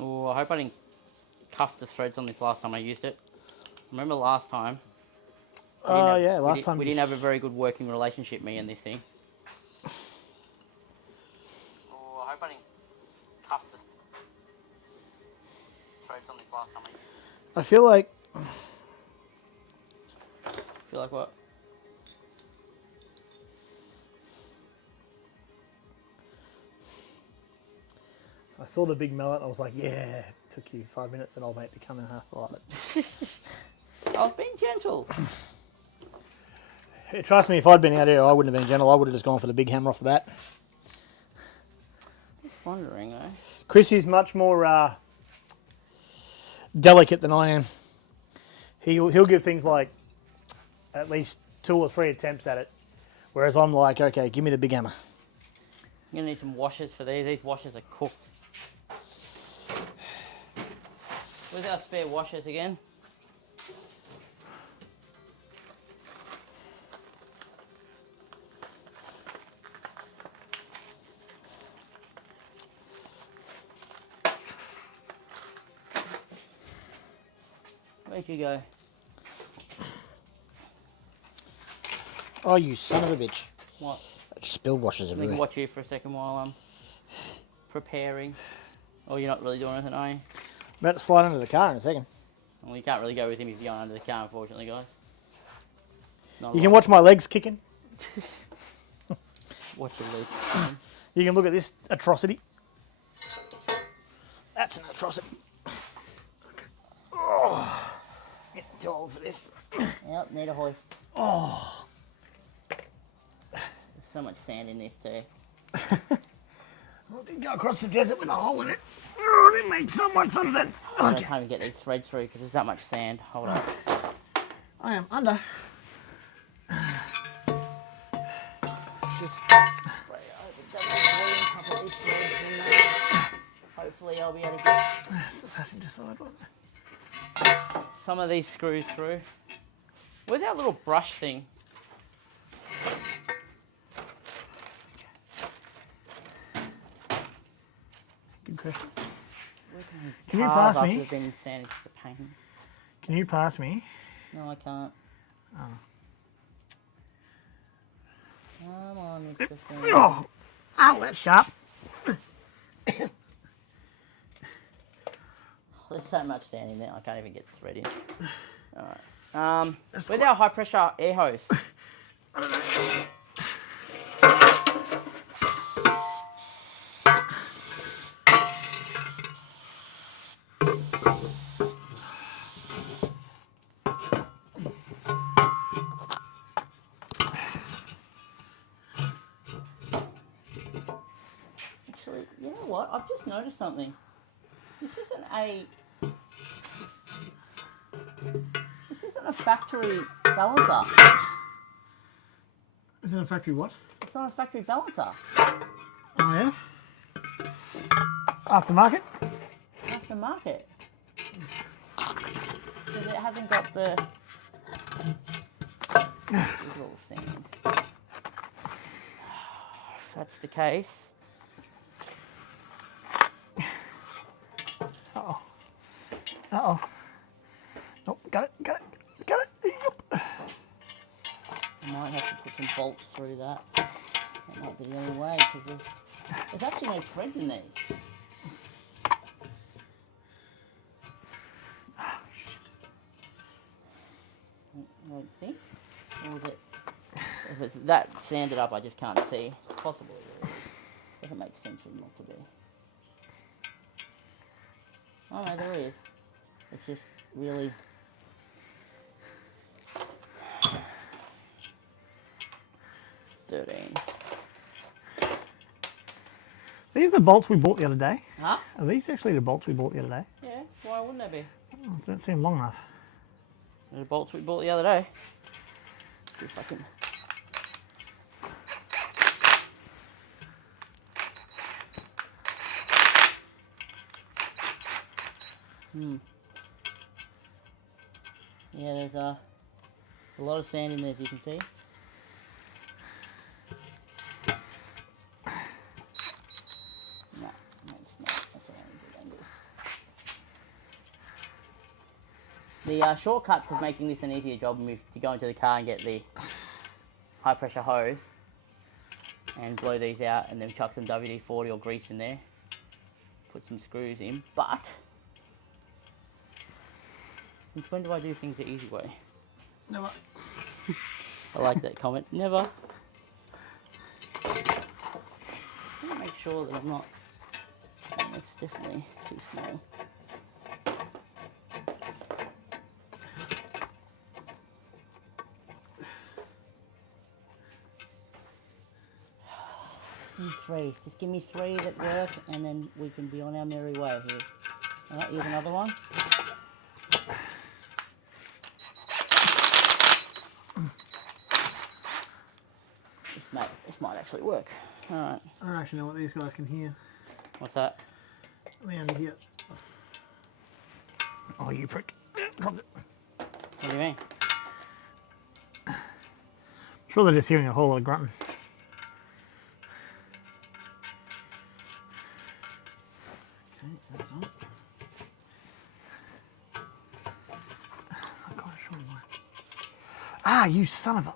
Oh, I hope I didn't cuff the threads on this last time I used it. Remember last time? Yeah, last time. We didn't have a very good working relationship, me and this thing. Oh, I hope I didn't cuff the threads on this last time I used it. I feel like Feel like what? I saw the big mallet. I was like, yeah, it took you 5 minutes and old mate to come in half a lot. I was being gentle. Trust me, if I'd been out here, I wouldn't have been gentle. I would have just gone for the big hammer off the bat. Just wondering, though. Chris is much more delicate than I am. He'll give things like at least 2 or 3 attempts at it, whereas I'm like, okay, give me the big hammer. I'm gonna need some washers for these. These washers are cooked. Where's our spare washers again? Where'd you go? Oh, you son of a bitch. What? Spill washes We can everywhere. watch you for a second while I'm preparing. Oh, you're not really doing anything, are you? About to slide into the car in a second. Well, you can't really go with him if you're going under the car, unfortunately, guys. Not You a can lot. watch my legs kicking. Watch your legs. You can look at this atrocity. That's an atrocity. Oh, getting too old for this. Yep, need a hoist. Oh, There's so much sand in this too. I did go across the desert with a hole in it. Oh, it makes somewhat some sense. I Okay. don't time to get these threads through because there's that much sand. Hold up. I am under. Just spray over double green, couple of these threads and hopefully I'll be able to get That's the passenger side one. some of these screws through. Where's our little brush thing? Good question. Where Can you cars pass after me? they've been sanded to paint? Can you pass me? No, I can't. Oh. Come on, Mr. Sand. Oh, ow, that's sharp. There's so much sand in there, I can't even get the thread in. Alright. Where's our high pressure air hose? I don't know. Actually, you know what? I've just noticed something. This isn't a factory balancer. Is it a factory what? It's not a factory balancer. Oh, yeah? Aftermarket? Aftermarket. Because it hasn't got the little sand. If that's the case, Uh-oh. Uh-oh. Nope, got it, got it, got it. Yep. I might have to put some bolts through that. That might be the only way, because there's actually no threads in these. I don't think. Or was it? If it's that sanded up, I just can't see. It's possible there is. Doesn't make sense for it not to be. Oh no, there is. It's just really. $13. These are the bolts we bought the other day. Huh? Are these actually the bolts we bought the other day? Yeah, why wouldn't they be? Oh, they don't seem long enough. The bolts we bought the other day. See if I can. Yeah, there's a lot of sand in there, as you can see. No, it's not. That's a good angle. The shortcut to making this an easier job is to go into the car and get the high pressure hose and blow these out and then chuck some WD-40 or grease in there. Put some screws in, but since when do I do things the easy way? Never. I like that comment. Never. Just want to make sure that I'm not. That's definitely too small. Three. Just give me three that work, and then we can be on our merry way here. All right, here's another one. This might actually work. All right. I don't actually know what these guys can hear. What's that? Let me under here. Oh, you prick. Dropped it. What do you mean? Sure, they're just hearing a whole lot of grunting. Okay, that's on. Ah, you son of a...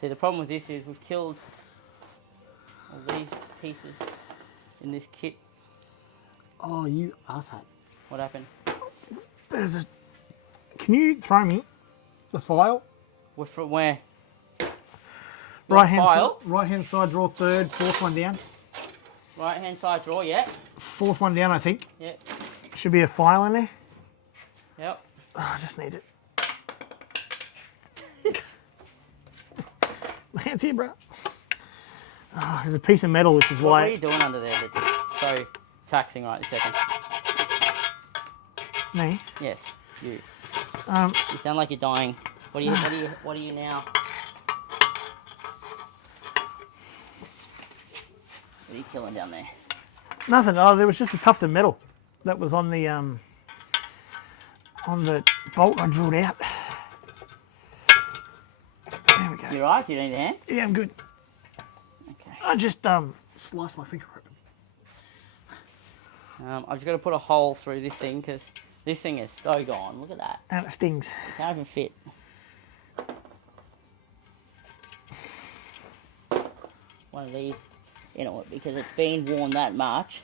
See, the problem with this is we've killed all these pieces in this kit. Oh, you asshat. What happened? There's a... Can you throw me the file? We're from where? Right hand file? side, right hand side, draw third, fourth one down. Right hand side drawer, yeah. Fourth one down, I think. Yep. Should be a file in there. Yep. Oh, I just need it. My hand's here, bro. Oh, there's a piece of metal, which is What why... are you doing under there that's so taxing right this second? Me? Yes, you. Um, You sound like you're dying. What are you now? What are you killing down there? nothing. Oh, there was just a tuft of metal that was on the bolt I drilled out. There we go. You right? You need a hand? Yeah, I'm good. Okay. I just sliced my finger open. I've just got to put a hole through this thing because this thing is so gone. Look at that. And it stings. It can't even fit. One of these in it because it's been worn that much.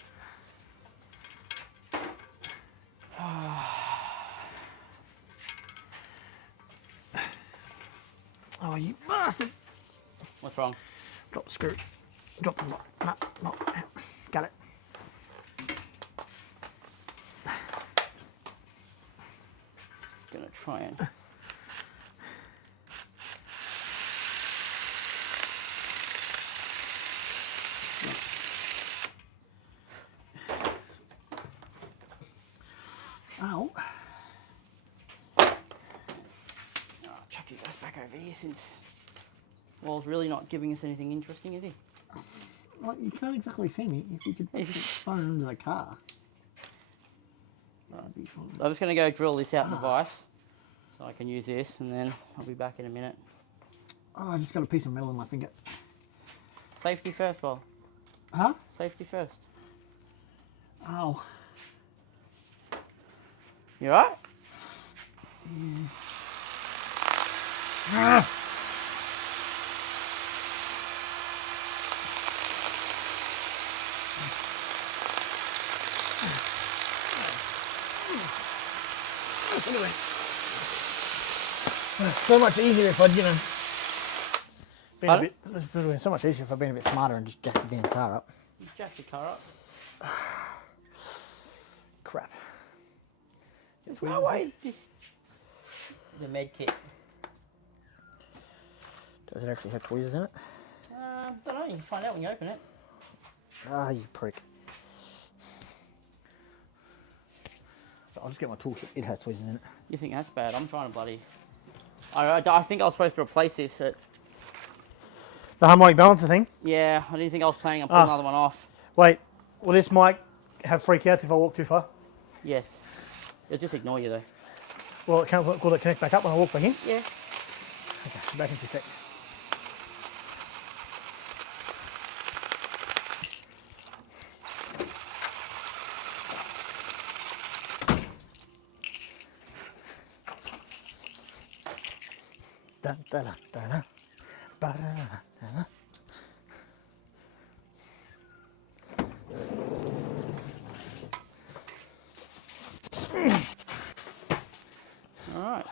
Oh, you bastard. What's wrong? Drop the screw. Drop the lock. No, no. Got it. Gonna try and. Ow. Chuck you guys back over here since Wall's really not giving us anything interesting, is he? Well, you can't exactly see me. If you could put your phone under the car. That'd be fine. I'm just gonna go drill this out in the vise so I can use this and then I'll be back in a minute. Oh, I just got a piece of metal in my finger. Safety first, Wall. Huh? Safety first. Ow. You alright? Ah. Anyway. So much easier if I'd, been a Pardon? bit. This would have been so much easier if I'd been a bit smarter and just jacked the damn car up. You jacked your car up. Crap. There's no way this. The med kit. Does it actually have tweezers in it? Don't know. You can find out when you open it. Ah, you prick. So I'll just get my toolkit. It has tweezers in it. You think that's bad? I'm trying to bloody. I think I was supposed to replace this. At, The harmonic balancer thing? yeah, I didn't think I was planning on putting another one off. Wait, will this mic have freakouts if I walk too far? Yes. It'll just ignore you though. Will it connect back up when I walk back in? Yeah. Okay, back in 2 secs. Dun, dun, dun, dun, dun. Ba-da-da-da-da. All right.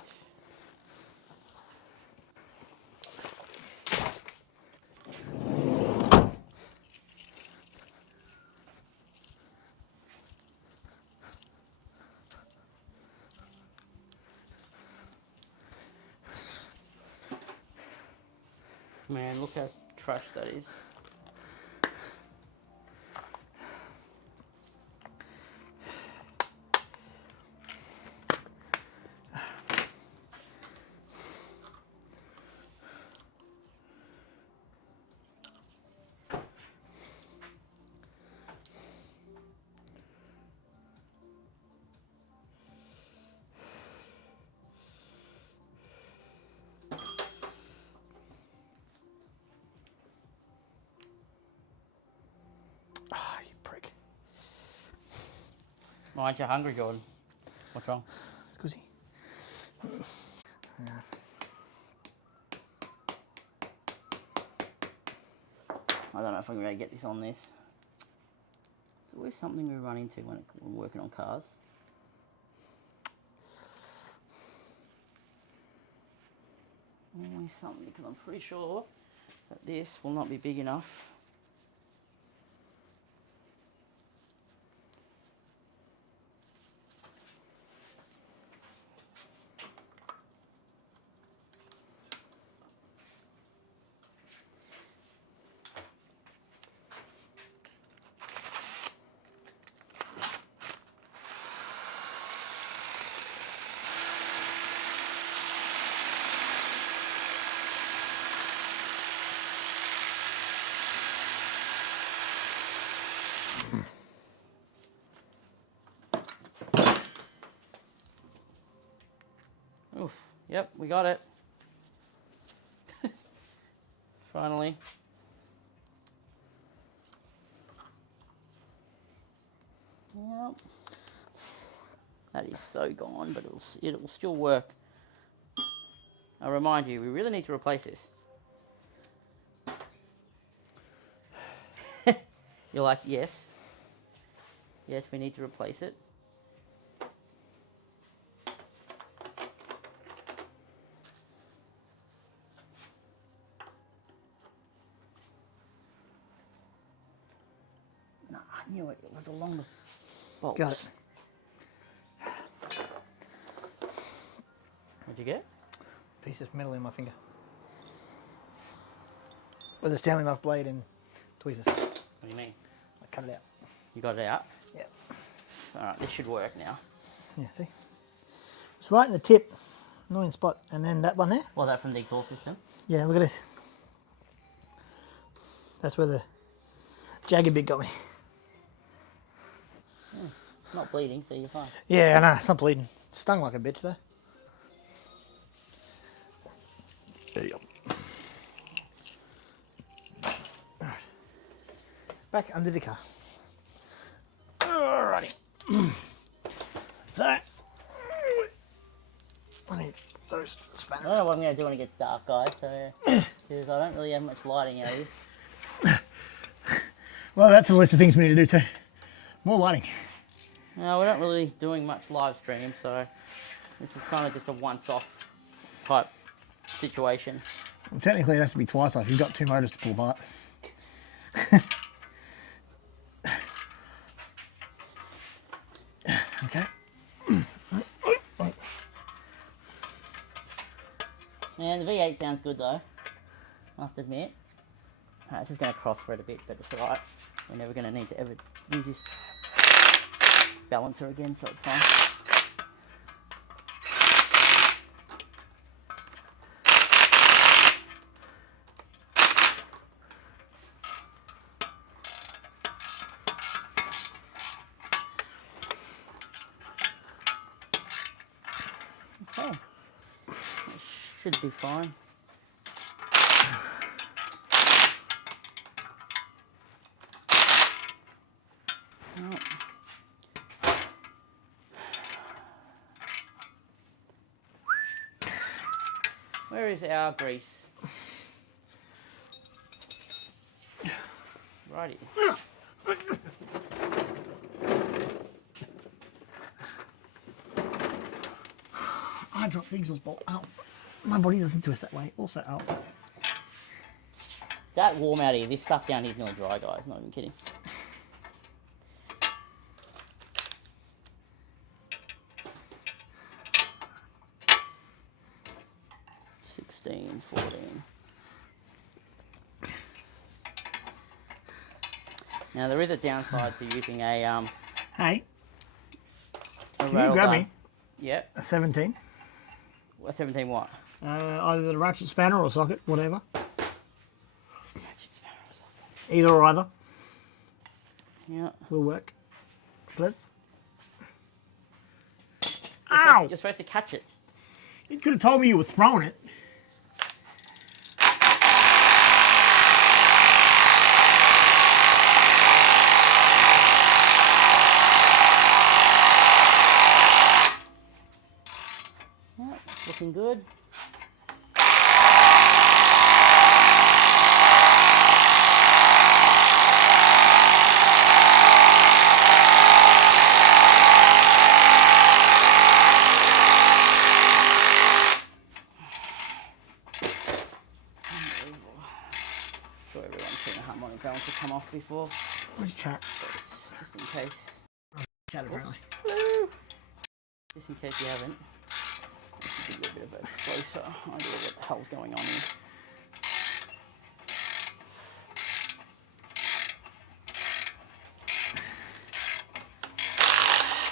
Man, look how trash that is. Ah, you prick. Why aren't you hungry, Jordan? What's wrong? It's squizzy. I don't know if I'm going to get this on this. It's always something we run into when we're working on cars. Always something, because I'm pretty sure that this will not be big enough. Oof, yep, we got it. Finally. Yep. That is so gone, but it'll still work. I remind you, we really need to replace this. You're like, yes. Yes, we need to replace it. No, I knew it. It was along the bolts. Got it. What'd you get? Piece of metal in my finger. With a Stanley knife blade and tweezers. What do you mean? I cut it out. You got it out? Yeah. Alright, this should work now. Yeah, see? It's right in the tip. Annoying spot. And then that one there. Well, that from the exhaust system? Yeah, look at this. That's where the jagged bit got me. It's not bleeding, so you're fine. Yeah, I know. It's not bleeding. It stung like a bitch, though. There you go. Alright. Back under the car. Alrighty. So, I need those I spanners. don't know what I'm going to do when it gets dark, guys, so... Because I don't really have much lighting out here. Well, that's a list of things we need to do too. More lighting. No, we're not really doing much live stream, so... This is kind of just a once-off type situation. Well, technically, it has to be twice off. You've got two motors to pull apart. Okay. Man, the V8 sounds good though. Must admit. This is going to crossthread a bit, but it's alright. We're never going to need to ever use this balancer again, so it's fine. Okay. That should be fine. Where is our grease? Righty. I dropped the exhaust bolt out. My body doesn't twist that way. Also out. It's that warm out here. This stuff down here is nearly dry, guys. Not even kidding. $16, $14. Now there is a downside to using a Hey, can you rail grab gun. me Yep. a 17? A 17 what? Either the ratchet spanner or socket, whatever. Either or either Yeah. will work. Please. Ow! You're supposed to catch it. You could have told me you were throwing it. looking good. Sure everyone's seen a harmonic balancer come off before. Where's chat? Just in case. Chat apparently. Woo! Just in case you haven't. Let's give you a bit of a closer idea of what the hell's going on here.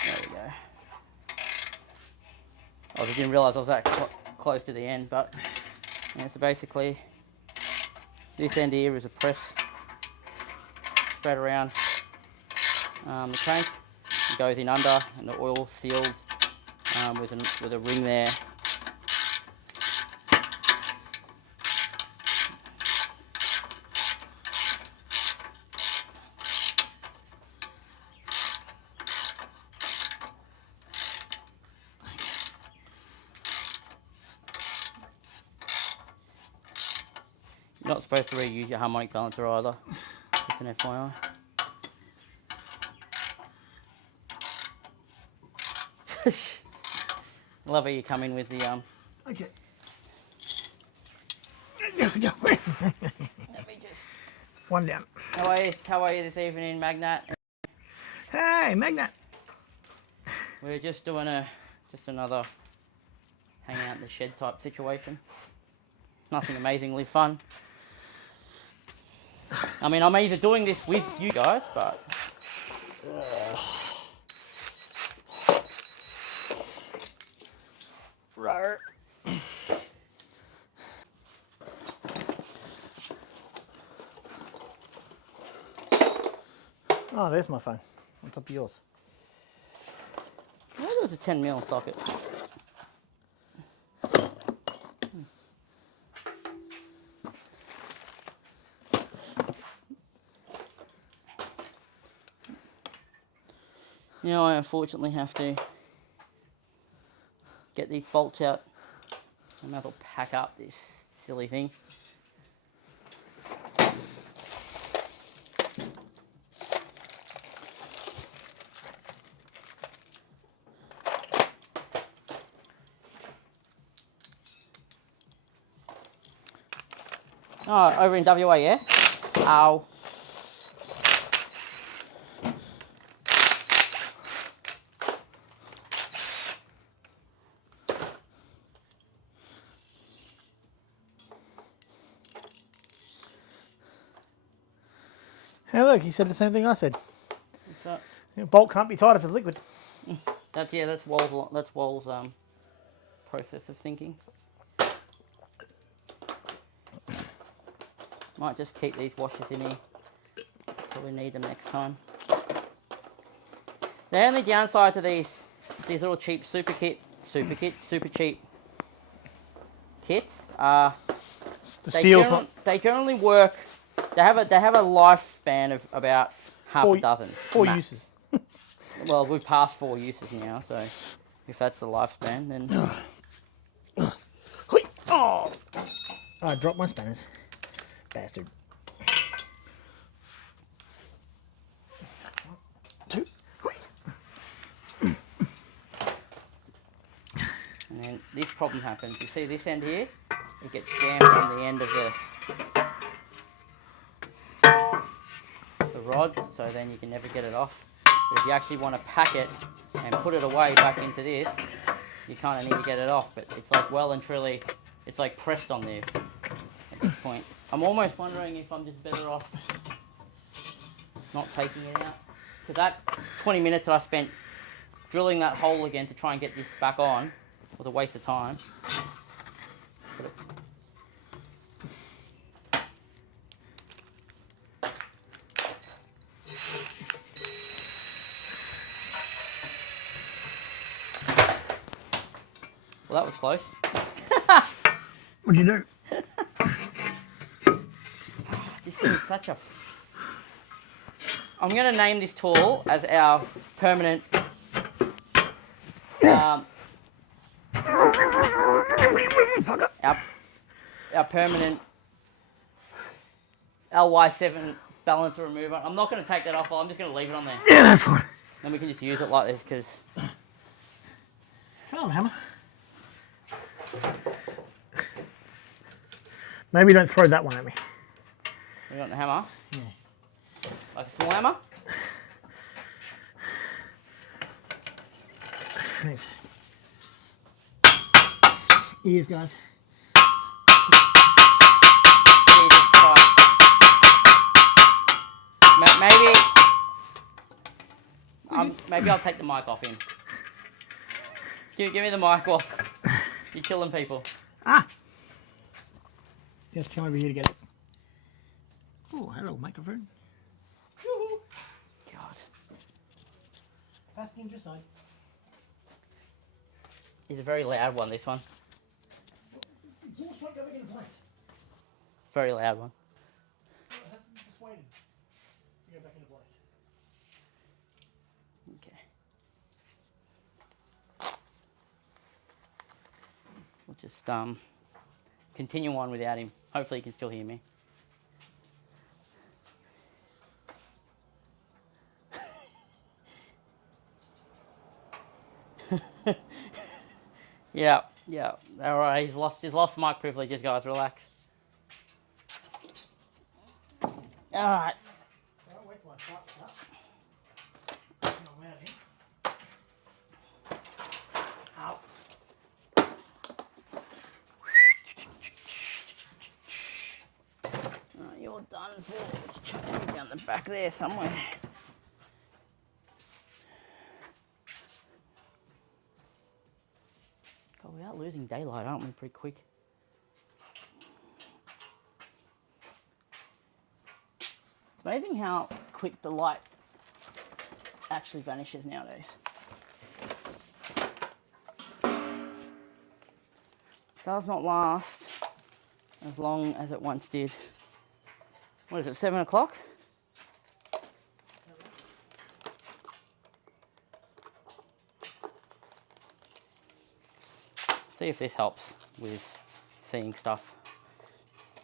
There we go. I didn't realise I was that close to the end, but yeah, so basically this end here is a press spread around the tank. It goes in under and the oil sealed with a ring there. You're not supposed to reuse your harmonic balancer either, just an FYI. Love how you come in with the Okay. Let me just. One down. How are you this evening, Magnat? Hey, Magnet. We're just doing another hang out in the shed type situation. Nothing amazingly fun. I mean, I'm either doing this with you guys, but Right. Oh, there's my phone on top of yours. I think it was a 10mm socket. Now I unfortunately have to get these bolts out and that'll pack up this silly thing. Oh, over in WA, yeah? Ow. Hey, look, he said the same thing I said. What's that? The bolt can't be tight if it's liquid. That's Wal's process of thinking. Might just keep these washers in here. Probably need them next time. The only downside to these little cheap super cheap kits are The steel's not they generally work. They have a lifespan of about half a dozen. Four max. uses. Well, we've passed 4 uses now, so if that's the lifespan, then Oh, I dropped my spanners. Bastard. 2. and then this problem happens. You see this end here? It gets jammed on the end of the rod, so then you can never get it off. But if you actually want to pack it and put it away back into this, you kind of need to get it off. But it's like well and truly, it's like pressed on there at this point. I'm almost wondering if I'm just better off not taking it out. Because that 20 minutes that I spent drilling that hole again to try and get this back on was a waste of time. Well, that was close. What'd you do? This thing's such a... I'm going to name this tool as our permanent Our permanent LY7 balancer remover. I'm not going to take that off. I'm just going to leave it on there. Yeah, that's fine. Then we can just use it like this because... Come on, hammer. Maybe don't throw that one at me. You want the hammer? Yeah. Like a small hammer? Thanks. Ears, guys. Jesus Christ. Maybe I'll take the mic off him. Give me the mic off. You're killing people. Ah! Just come over here to get it. Oh, hello, microphone. God. Passenger side. It's a very loud one, this one. Exhaust won't go back into place. Very loud one. So it has to be persuaded to go back into place. Okay. We'll just continue on without him. Hopefully he can still hear me. Yeah. All right, he's lost mic privileges, guys. Relax. All right. Wait till I start that. Ow. You're done for. Just chuck it down the back there somewhere. God, we are losing daylight, aren't we? Pretty quick. It's amazing how quick the light actually vanishes nowadays. Does not last as long as it once did. What is it, 7 o'clock? See if this helps with seeing stuff.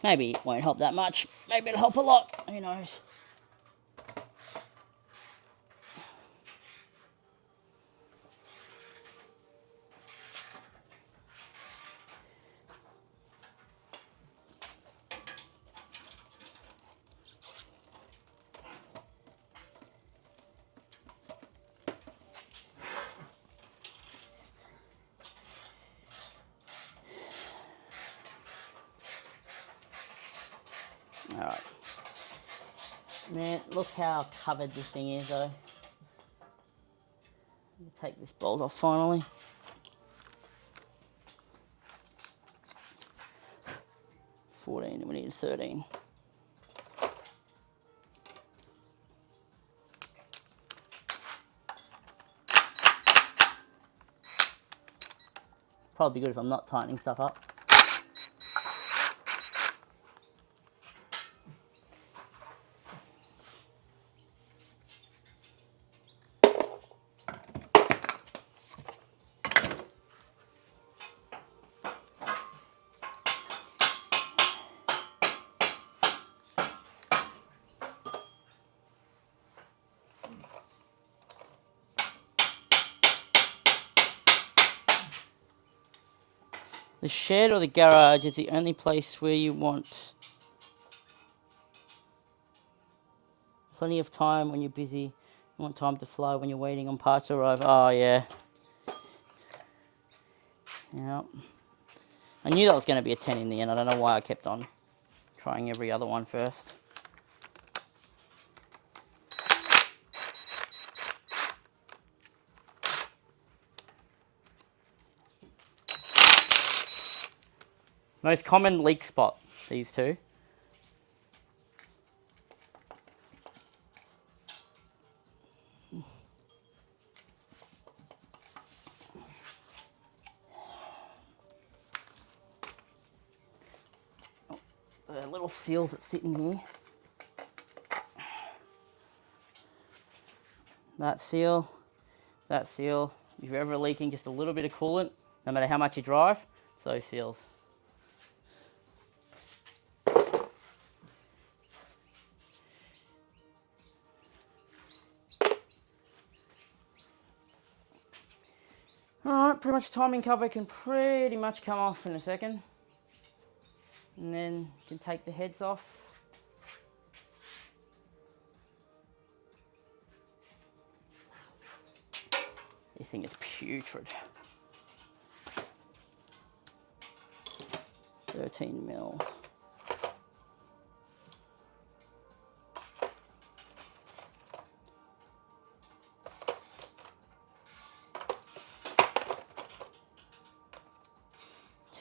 Maybe it won't help that much. Maybe it'll help a lot. Who knows? Alright. Man, look how covered this thing is though. Take this bolt off finally. $14 and we need $13. Probably good if I'm not tightening stuff up. The shed or the garage is the only place where you want plenty of time when you're busy. You want time to flow when you're waiting on parts to arrive. Oh, yeah. Yep. I knew that was going to be a 10 in the end. I don't know why I kept on trying every other one first. Most common leak spot, these two. The little seals that sit in here. That seal. If you're ever leaking just a little bit of coolant, no matter how much you drive. So seals. Alright, pretty much timing cover can pretty much come off in a second. And then you can take the heads off. This thing is putrid. 13 mil.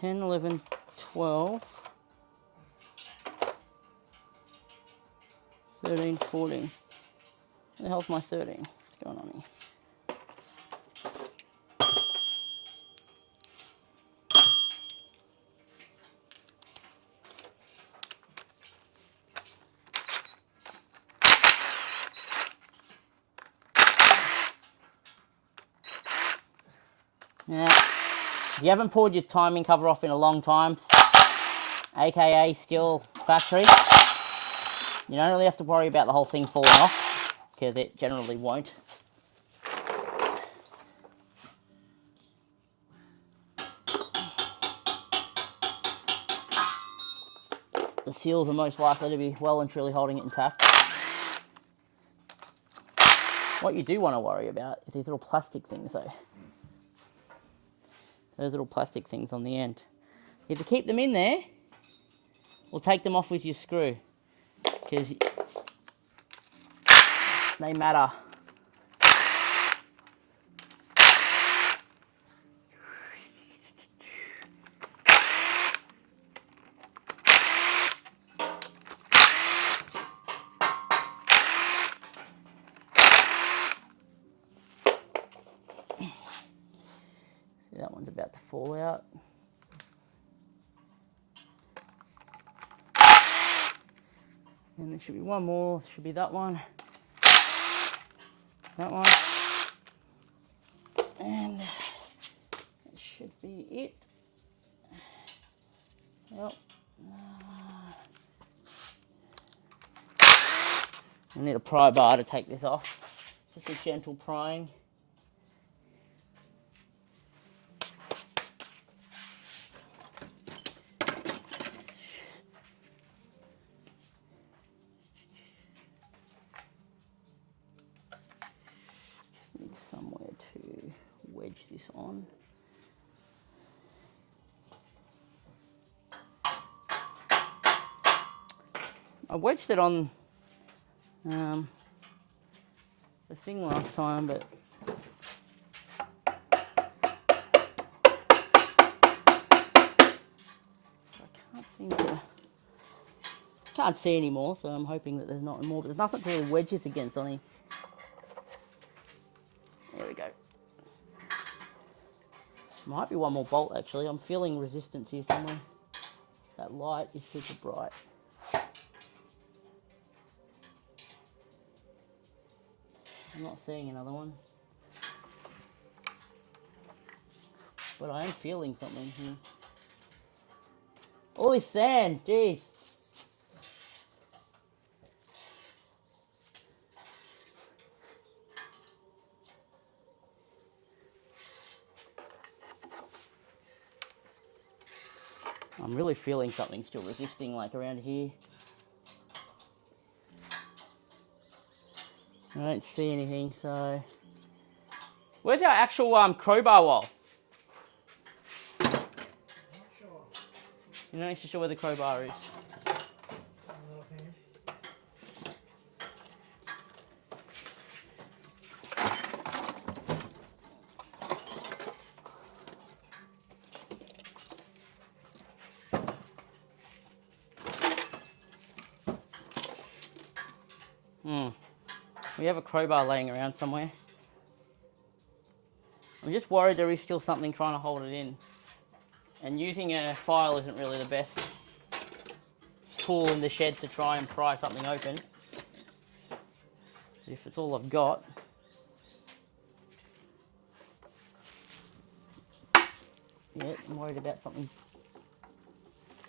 $10, $11, $12, $13, $14. Where the hell's my 13? What's going on here? Now, if you haven't pulled your timing cover off in a long time, aka Skil Factory, you don't really have to worry about the whole thing falling off, because it generally won't. The seals are most likely to be well and truly holding it intact. What you do want to worry about is these little plastic things though. Those little plastic things on the end. Either keep them in there or take them off with your screw, because they matter. That one's about to fall out. And there should be one more. There should be that one. That one. And that should be it. Yep. I need a pry bar to take this off. Just a gentle prying. This on. I wedged it on the thing last time, but can't see anymore, so I'm hoping that there's not more, but there's nothing to really wedge this against on here. There we go. Might be one more bolt actually. I'm feeling resistance here somewhere. That light is super bright. I'm not seeing another one. But I am feeling something here. All this sand, jeez. I'm really feeling something still resisting, like around here. I don't see anything, so... Where's our actual crowbar wall? I'm not sure. You're not actually sure where the crowbar is? We have a crowbar laying around somewhere. I'm just worried there is still something trying to hold it in. And using a file isn't really the best tool in the shed to try and pry something open. If it's all I've got. Yeah, I'm worried about something.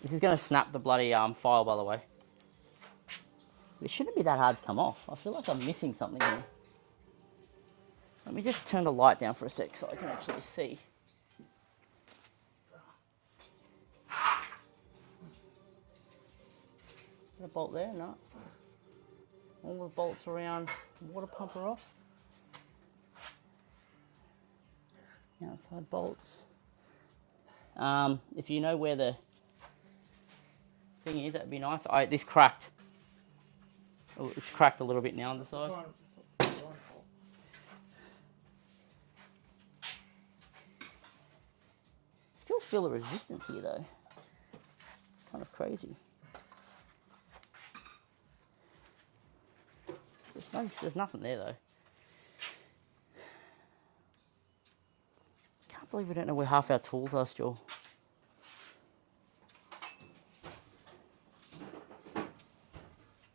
This is going to snap the bloody file, by the way. It shouldn't be that hard to come off. I feel like I'm missing something here. Let me just turn the light down for a sec so I can actually see. Is there a bolt there? No. All the bolts around the water pump are off. Outside bolts. If you know where the thing is, that'd be nice. This cracked. Oh, it's cracked a little bit now on the side. Still feel the resistance here though. Kind of crazy. There's nothing there though. Can't believe we don't know where half our tools are still.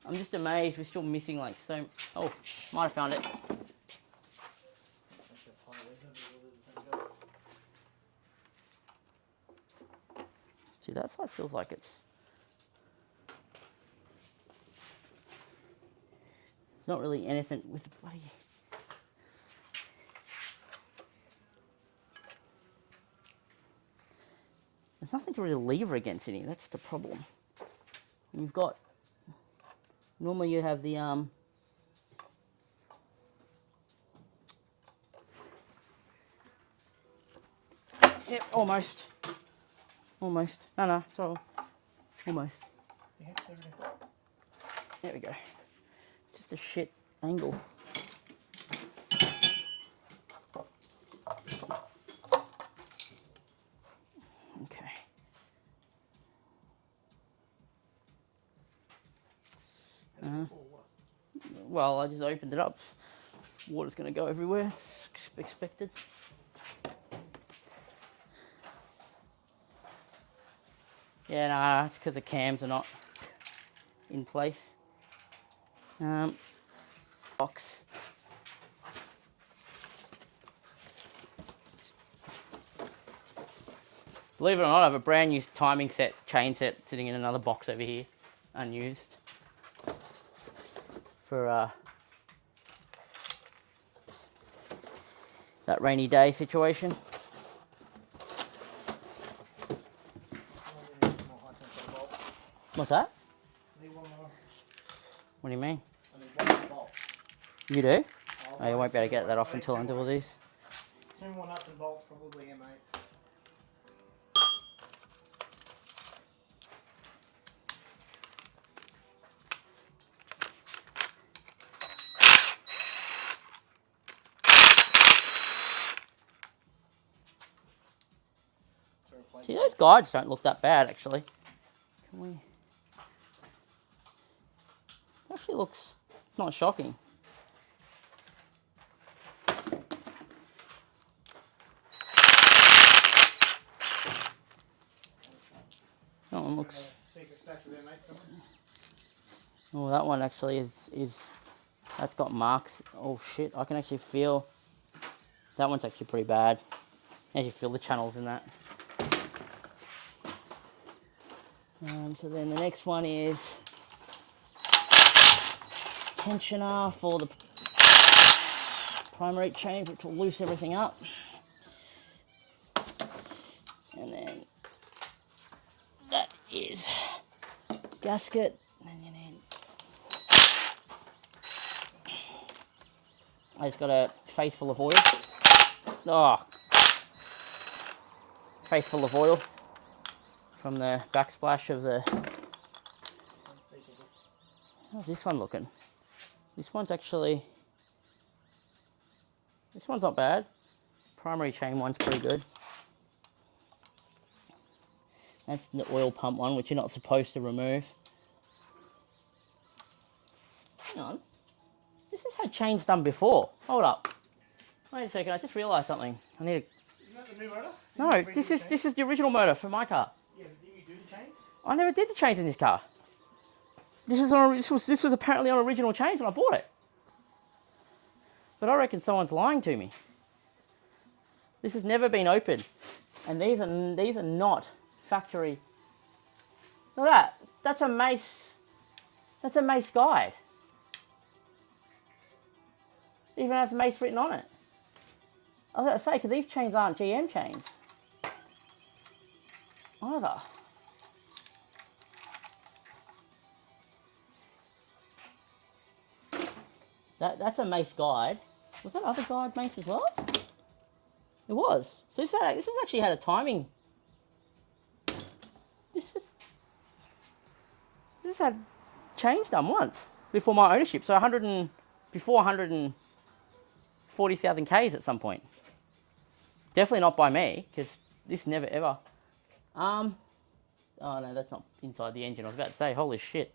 I'm just amazed we're still missing like so. Oh, might have found it. See, that side feels like it's not really anything with the bloody. There's nothing to really lever against in here. That's the problem. You've got. Normally you have the Yep, almost. Almost. No, it's all. Almost. There we go. It's just a shit angle. Okay. Well, I just opened it up. Water's going to go everywhere. It's expected. Yeah, no, it's because the cams are not in place. Box. Believe it or not, I have a brand new timing set, chain set, sitting in another box over here, unused. For that rainy day situation. What's that? What do you mean? You do? Oh, you won't be able to get that off until I do all these. 2 more nuts and bolts, probably M8s. See, those guides don't look that bad, actually. Can we... It actually looks not shocking. That one looks... Oh, that one actually is... That's got marks. Oh shit, I can actually feel... That one's actually pretty bad. I can feel the channels in that. So then the next one is tensioner for the primary chain, which will loose everything up. And then that is gasket. And then I just got a face full of oil. Oh, face full of oil. From the backsplash of the... How's this one looking? This one's actually... This one's not bad. Primary chain one's pretty good. That's the oil pump one, which you're not supposed to remove. Hang on. This is how chain's done before. Hold up. Wait a second, I just realised something. I need to... Isn't that the new motor? No, this is the original motor for my car. Yeah, but didn't you do the chains? I never did the chains in this car. This was apparently on original chains when I bought it. But I reckon someone's lying to me. This has never been opened And these are not factory. Look at that. That's a Mace. That's a Mace guide. Even has Mace written on it. I was going to say, because these chains aren't GM chains either. That's a Mace guide. Was that other guide Mace as well? It was. So this has actually had a timing. This had change done once before my ownership. So before 140,000 Ks at some point. Definitely not by me, because this never ever. Oh no, that's not inside the engine. I was about to say, holy shit.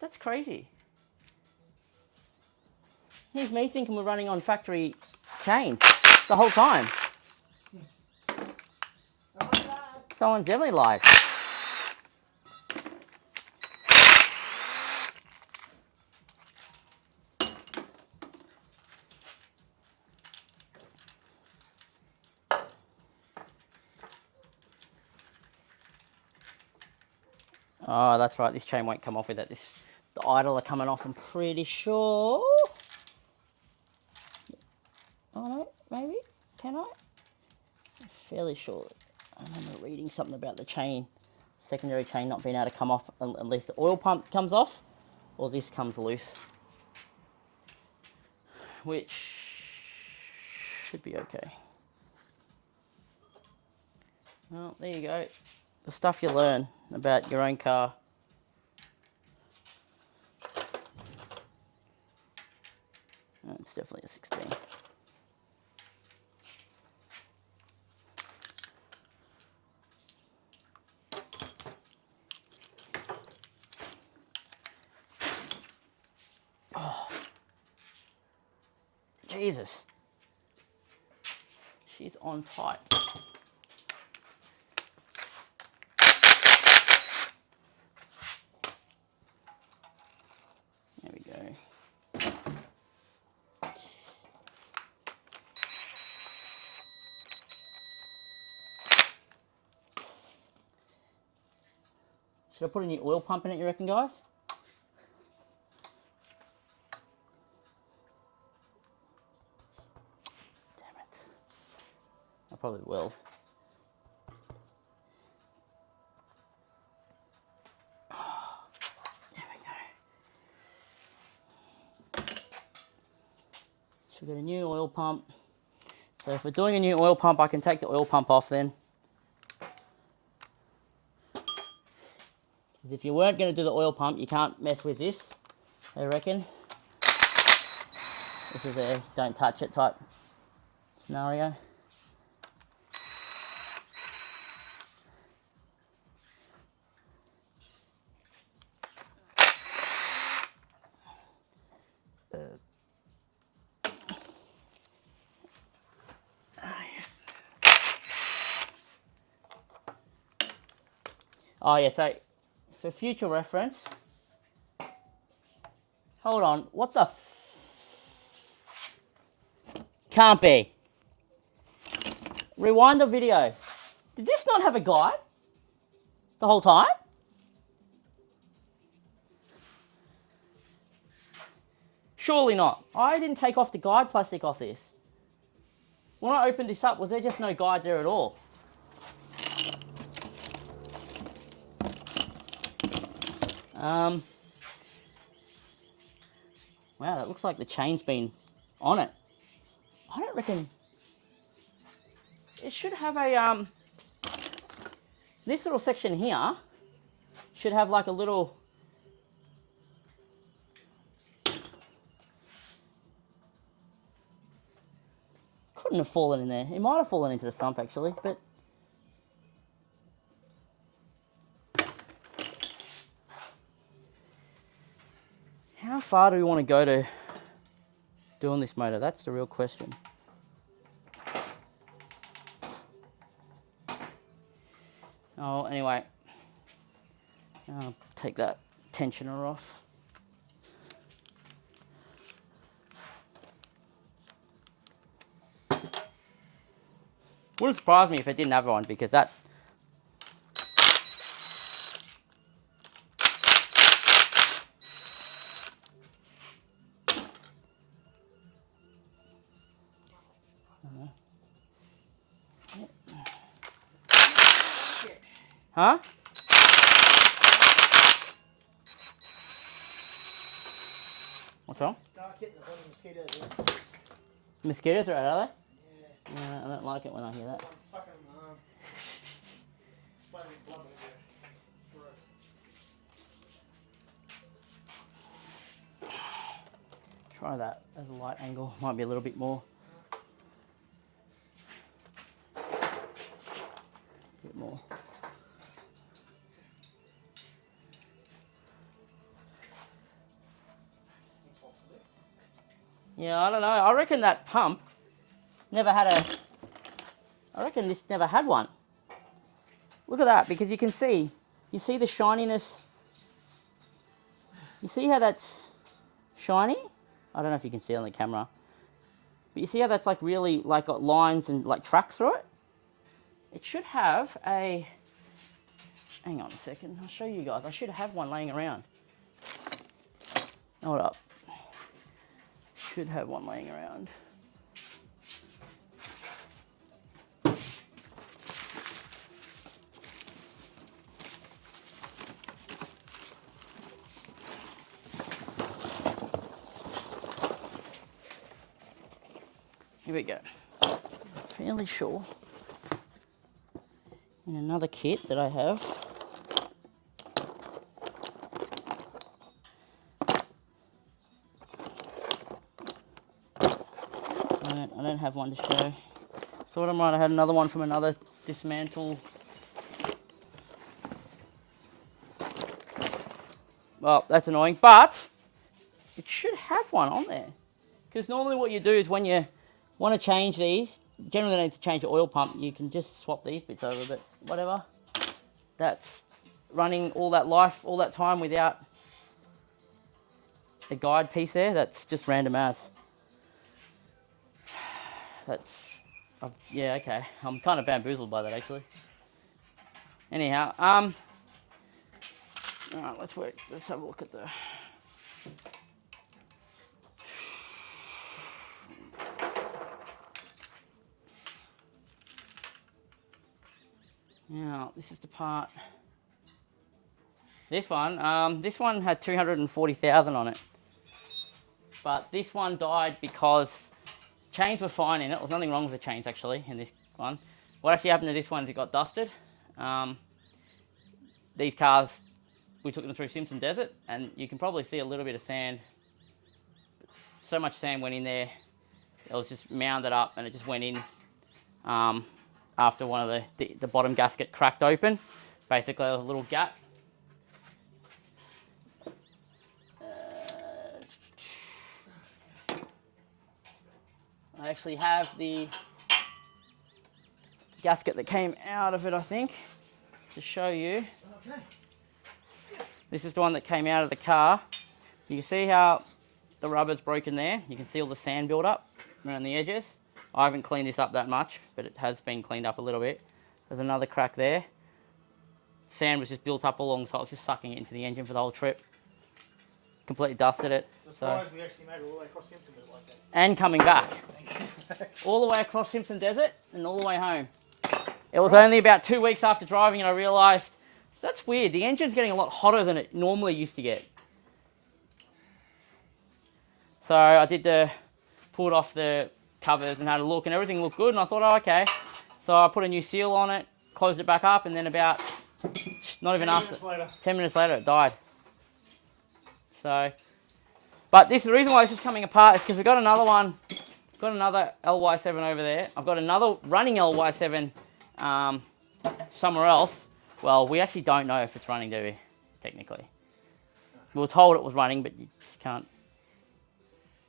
That's crazy. Here's me thinking we're running on factory chains the whole time. Someone's definitely lied. Oh, that's right. This chain won't come off with it. The idle are coming off, I'm pretty sure. Oh no, maybe? Can I? I'm fairly sure. I remember reading something about the chain, secondary chain not being able to come off unless the oil pump comes off or this comes loose. Which should be okay. Well, there you go. The stuff you learn about your own car. Oh, it's definitely a 16. Oh, Jesus. She's on tight. There we go. Should I put a new oil pump in it, you reckon, guys? Damn it. I probably will. There we go. So we've got a new oil pump. So if we're doing a new oil pump, I can take the oil pump off then. If you weren't going to do the oil pump, you can't mess with this, I reckon. This is a don't touch it type scenario. Oh yeah, so for future reference, hold on, what the can't be. Rewind the video. Did this not have a guide the whole time? Surely not. I didn't take off the guide plastic off this. When I opened this up, was there just no guide there at all? Wow, that looks like the chain's been on it. I don't reckon... It should have a, this little section here should have like a little... Couldn't have fallen in there. It might have fallen into the sump actually, but... How far do we want to go to doing this motor? That's the real question. Oh, anyway, I'll take that tensioner off. Wouldn't surprise me if it didn't have one, because that... Huh? What's wrong? Dark hit the mosquitoes. Yeah. Mosquitoes are out, are they? Yeah. I don't like it when I hear that. Sucking my arm. Splitting blood Try that as a light angle. Might be a little bit more. A bit more. Yeah, I don't know. I reckon that pump never had a... I reckon this never had one. Look at that, because you can see... You see the shininess? You see how that's shiny? I don't know if you can see it on the camera. But you see how that's like really like got lines and like tracks through it? It should have a... Hang on a second, I'll show you guys. I should have one laying around. Hold up. Should have one laying around. Here we go. Fairly sure. In another kit that I have. I don't have one to show. Thought I might have had another one from another dismantle. Well, that's annoying, but it should have one on there. Because normally what you do is when you want to change these, generally need to change the oil pump, you can just swap these bits over, but whatever. That's running all that life, all that time without a guide piece there. That's just random as. That's, yeah, okay. I'm kind of bamboozled by that actually. Anyhow, alright, let's have a look at the... Now, this is the part. This one had 240,000 on it. But this one died because chains were fine in it. There was nothing wrong with the chains actually in this one. What actually happened to this one is it got dusted. These cars, we took them through Simpson Desert, and you can probably see a little bit of sand. So much sand went in there, it was just mounded up, and it just went in after one of the bottom gasket cracked open. Basically, there was a little gap. I actually have the gasket that came out of it, I think, to show you. Okay. This is the one that came out of the car. You can see how the rubber's broken there. You can see all the sand build up around the edges. I haven't cleaned this up that much, but it has been cleaned up a little bit. There's another crack there. Sand was just built up along, so I was just sucking it into the engine for the whole trip. Completely dusted it. Surprised we actually made it all the way across Simpson like that. And coming back. All the way across Simpson Desert and all the way home. It was only about 2 weeks after driving and I realised, that's weird, the engine's getting a lot hotter than it normally used to get. So I pulled off the covers and had a look, and everything looked good, and I thought, oh, okay. So I put a new seal on it, closed it back up, and then about, not even after, 10 minutes later it died. So, but the reason why this is coming apart is because we've got another one, got another LY7 over there. I've got another running LY7 somewhere else. Well, we actually don't know if it's running, do we, technically? We were told it was running, but you just can't.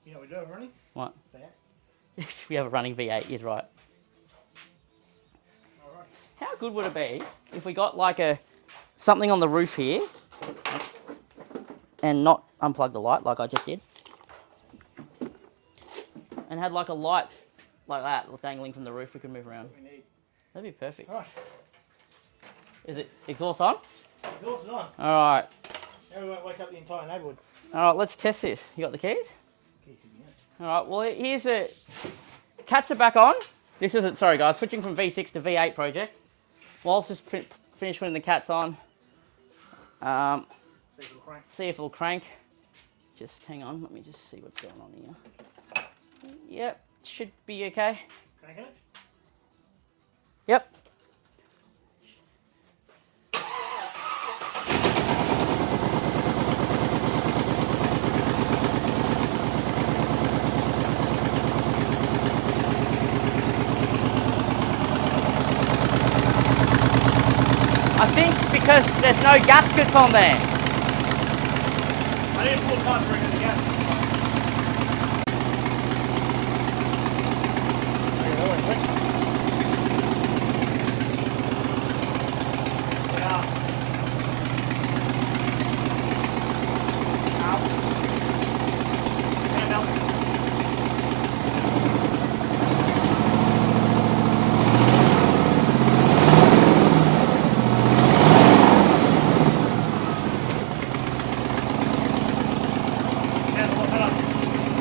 You know we do have running? What? We have a running V8, you're right. Alright. How good would it be if we got like something on the roof here and not unplug the light like I just did, and had like a light like that dangling from the roof we could move around? That'd be perfect. All right. Is it exhaust on? Exhaust is on. All right. Now we won't wake up the entire neighbourhood. All right, let's test this. You got the keys? All right, well, here's a... Cats are back on. This isn't... Sorry, guys. Switching from V6 to V8 project. Whilst just finish putting the cats on. See if it'll crank. See if it'll crank. Just hang on. Let me just see what's going on here. Yep, should be okay. Cranking it? Yep. I think because there's no gaskets on there. I need to pull apart to bring it together.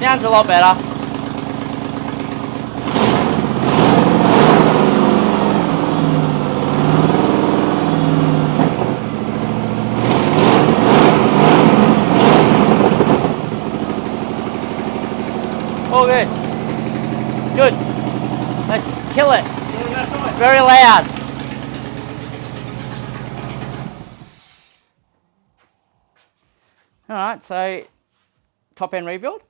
Sounds a lot better. All good. Good. Let's kill it. Very loud. All right, so top end rebuild.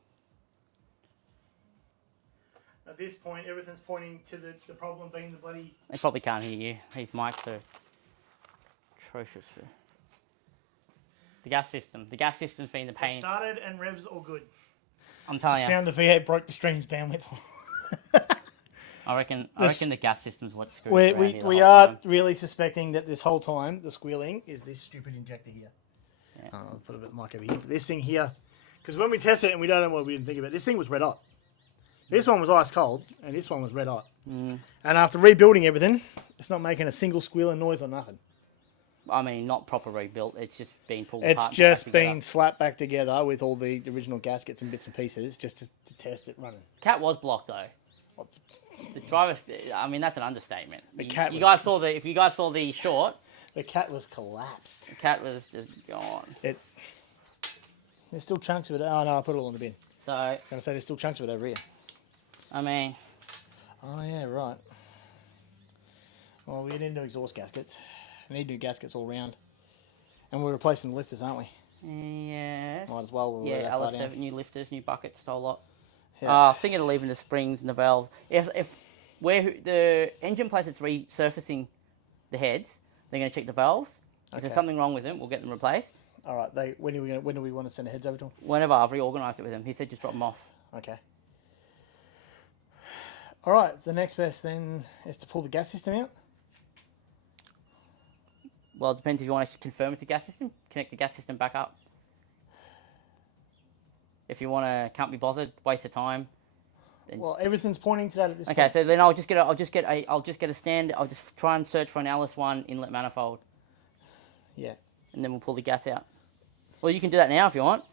At this point, everything's pointing to the problem being the bloody... They probably can't hear you. These mics are atrocious. The gas system. The gas system's been the It pain. started and revs all good. I'm telling you. Sound the V8 broke the stream's bandwidth. I reckon the gas system's what's screwed around here the we whole are time. really suspecting that this whole time, the squealing is this stupid injector here. Yeah. I'll put a bit of mic over here. But this thing here, because when we tested it and we don't know what we didn't think about it, this thing was red hot. This one was ice cold, and this one was red hot. Mm. And after rebuilding everything, it's not making a single squealing noise or nothing. I mean, not proper rebuilt. It's just been pulled It's apart. and just back been together. slapped back together with all the original gaskets and bits and pieces just to test it running. Cat was blocked though. The driver. I mean, that's an understatement. The You- cat you was- guys saw the. If you guys saw the short, The cat was collapsed. the cat was just gone. There's still chunks of it. Oh no, I put it all in the bin. So I was going to say there's still chunks of it over here. I mean, Oh yeah, right. Well, we need new exhaust gaskets. We need new gaskets all round. And we're replacing the lifters, aren't we? yeah, Might as well. We're yeah. that far down. LS7 new lifters, new buckets, whole lot. Yeah. Thinking of leaving the springs and the valves. If where the engine place it's resurfacing the heads, they're going to check the valves. If there's Okay. something wrong with them, we'll get them replaced. All right. When do we want to send the heads over to them? Whenever I've reorganised it with him, he said just drop them off. Okay. All right. The next best then is to pull the gas system out. Well, it depends if you want to confirm it's the gas system, connect the gas system back up. If you want to, can't be bothered, waste of time. Well, everything's pointing to that at this Okay, point. so then I'll just get a stand. I'll just try and search for an LS1 inlet manifold, Yeah. and then we'll pull the gas out. Well, you can do that now if you want.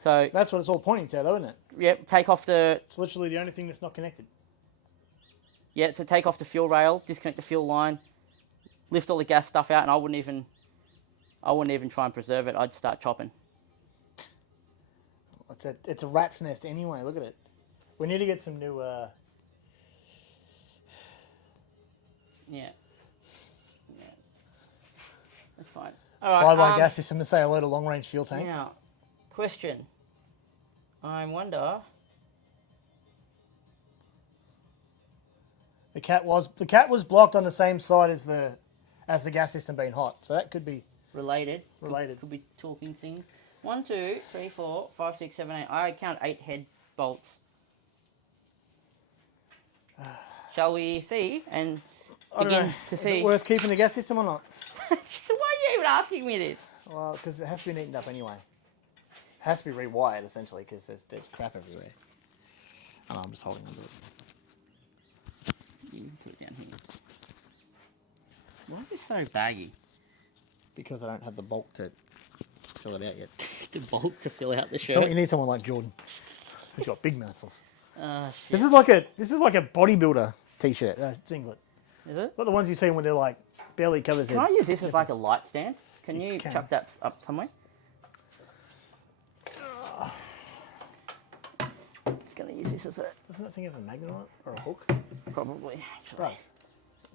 So, That's what it's all pointing to, though, isn't it? yep, take off the It's literally the only thing that's not connected. So take off the fuel rail, disconnect the fuel line, lift all the gas stuff out, and I wouldn't even try and preserve it. I'd start chopping. It's a rat's nest anyway. Look at it. We need to get some new. Yeah. That's fine. All right. Buy gas system to say hello to long range fuel tank. Now, question. I wonder. The cat was blocked on the same side as the gas system being hot, so that could be Related. related. Could be talking things. 1, 2, 3, 4, 5, 6, 7, 8. I count 8 head bolts. Shall we see and I don't know. begin to Is see? it worth keeping the gas system or not? So why are you even asking me this? Well, because it has to be neatened up anyway. It has to be rewired essentially because there's crap everywhere. Oh, I'm just holding onto it. You can put it down here. Why is this so baggy? Because I don't have the bulk to fill it out yet. The bulk to fill out the shirt. So you need someone like Jordan, who's got big muscles. Shit. This is like a bodybuilder t-shirt, singlet. Is it? It's like the ones you see when they're like barely covers Can their. I use this as like a light stand? Can you can. chuck that up somewhere? Just gonna use this as a Doesn't that thing have a magnet on it or a hook? probably. It Actually. does.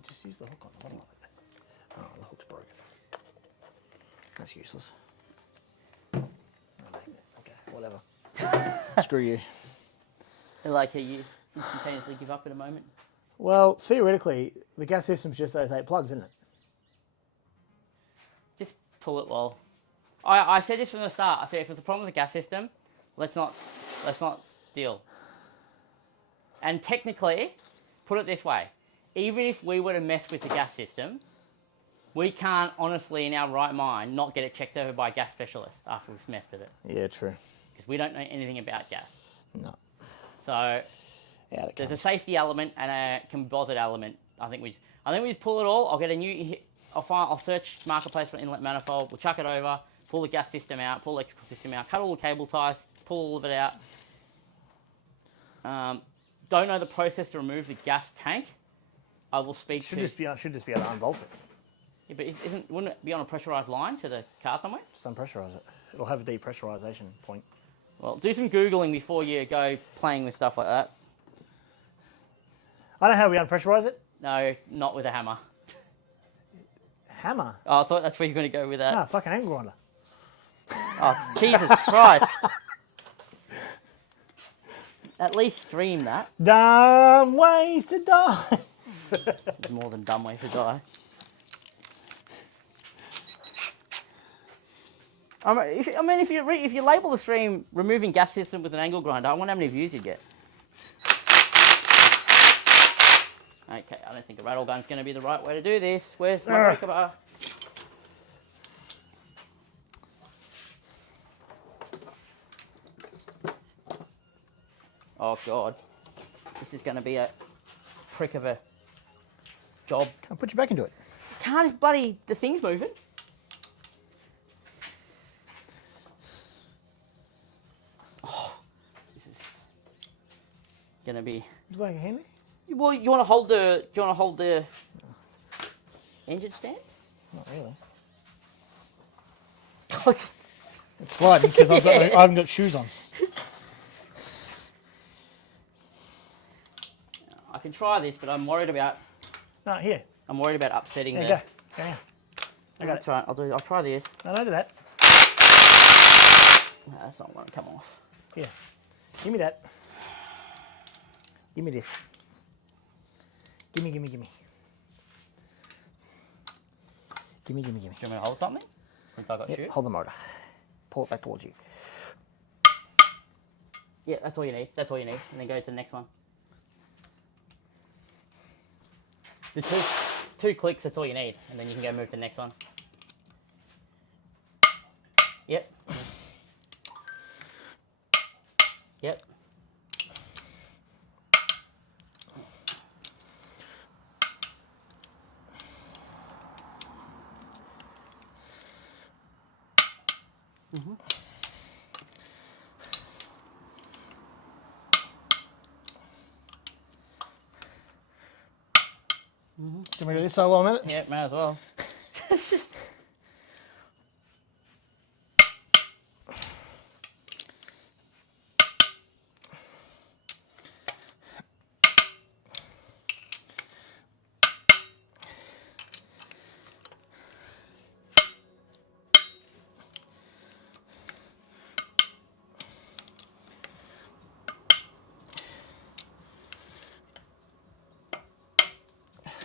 Just use the hook on the bottom of it. Oh, the hook's broken. That's useless. No magnet. Okay, whatever. Screw you. Like you instantaneously give up in a moment. Well, theoretically, the gas system's just those 8 plugs, isn't it? Just pull it well. I said this from the start. I said if it's a problem with the gas system, let's not deal. And technically, put it this way, even if we were to mess with the gas system, we can't honestly in our right mind not get it checked over by a gas specialist after we've messed with it. Yeah, true. Because we don't know anything about gas. No. So Out it there's a comes. safety element and a composite element. I think we just pull it all. I'll get a new. I'll search marketplace for inlet manifold. We'll chuck it over. Pull the gas system out. Pull the electrical system out. Cut all the cable ties. Pull all of it out. Don't know the process to remove the gas tank. I will speak Should to. just be able to unbolt it. Yeah, but wouldn't it be on a pressurized line to the car somewhere? Just unpressurize it. It'll have a depressurization point. Well, do some googling before you go playing with stuff like that. I know how we unpressurize it. No, not with a hammer. Hammer. Oh, I thought that's where you're going to go with that. No, fucking angle grinder. Oh, Jesus Christ. At least stream that. Dumb ways to die. It's more than dumb way to die. If you label the stream removing gas system with an angle grinder, I wonder how many views you'd get. Okay, I don't think a rattle gun's going to be the right way to do this. Where's my breaker bar? Oh God, this is going to be a prick of a job. Can't put you back into it. Can't if bloody the thing's moving. Oh, this is going to be. Would you like a handy? Well, you want to hold the? Do you want to hold the engine stand? Not really. I It's sliding because I haven't got shoes on. can try this, but I'm worried about. No, here. I'm worried about upsetting There the. you go. Go here. I got That's it. right. I'll try this. No, don't do that. No, that's not going to come off. Here. Give me that. Give me this. Gimme. Do you want me to hold something? Since I got Yep, shoes. hold the motor. Pull it back towards you. Yeah, that's all you need. That's all you need. And then go to the next one. The two clicks, that's all you need. And then you can go move to the next one. Yep. Yep. Mm-hmm. Can we do this side while I'm at it? Yeah, might as well.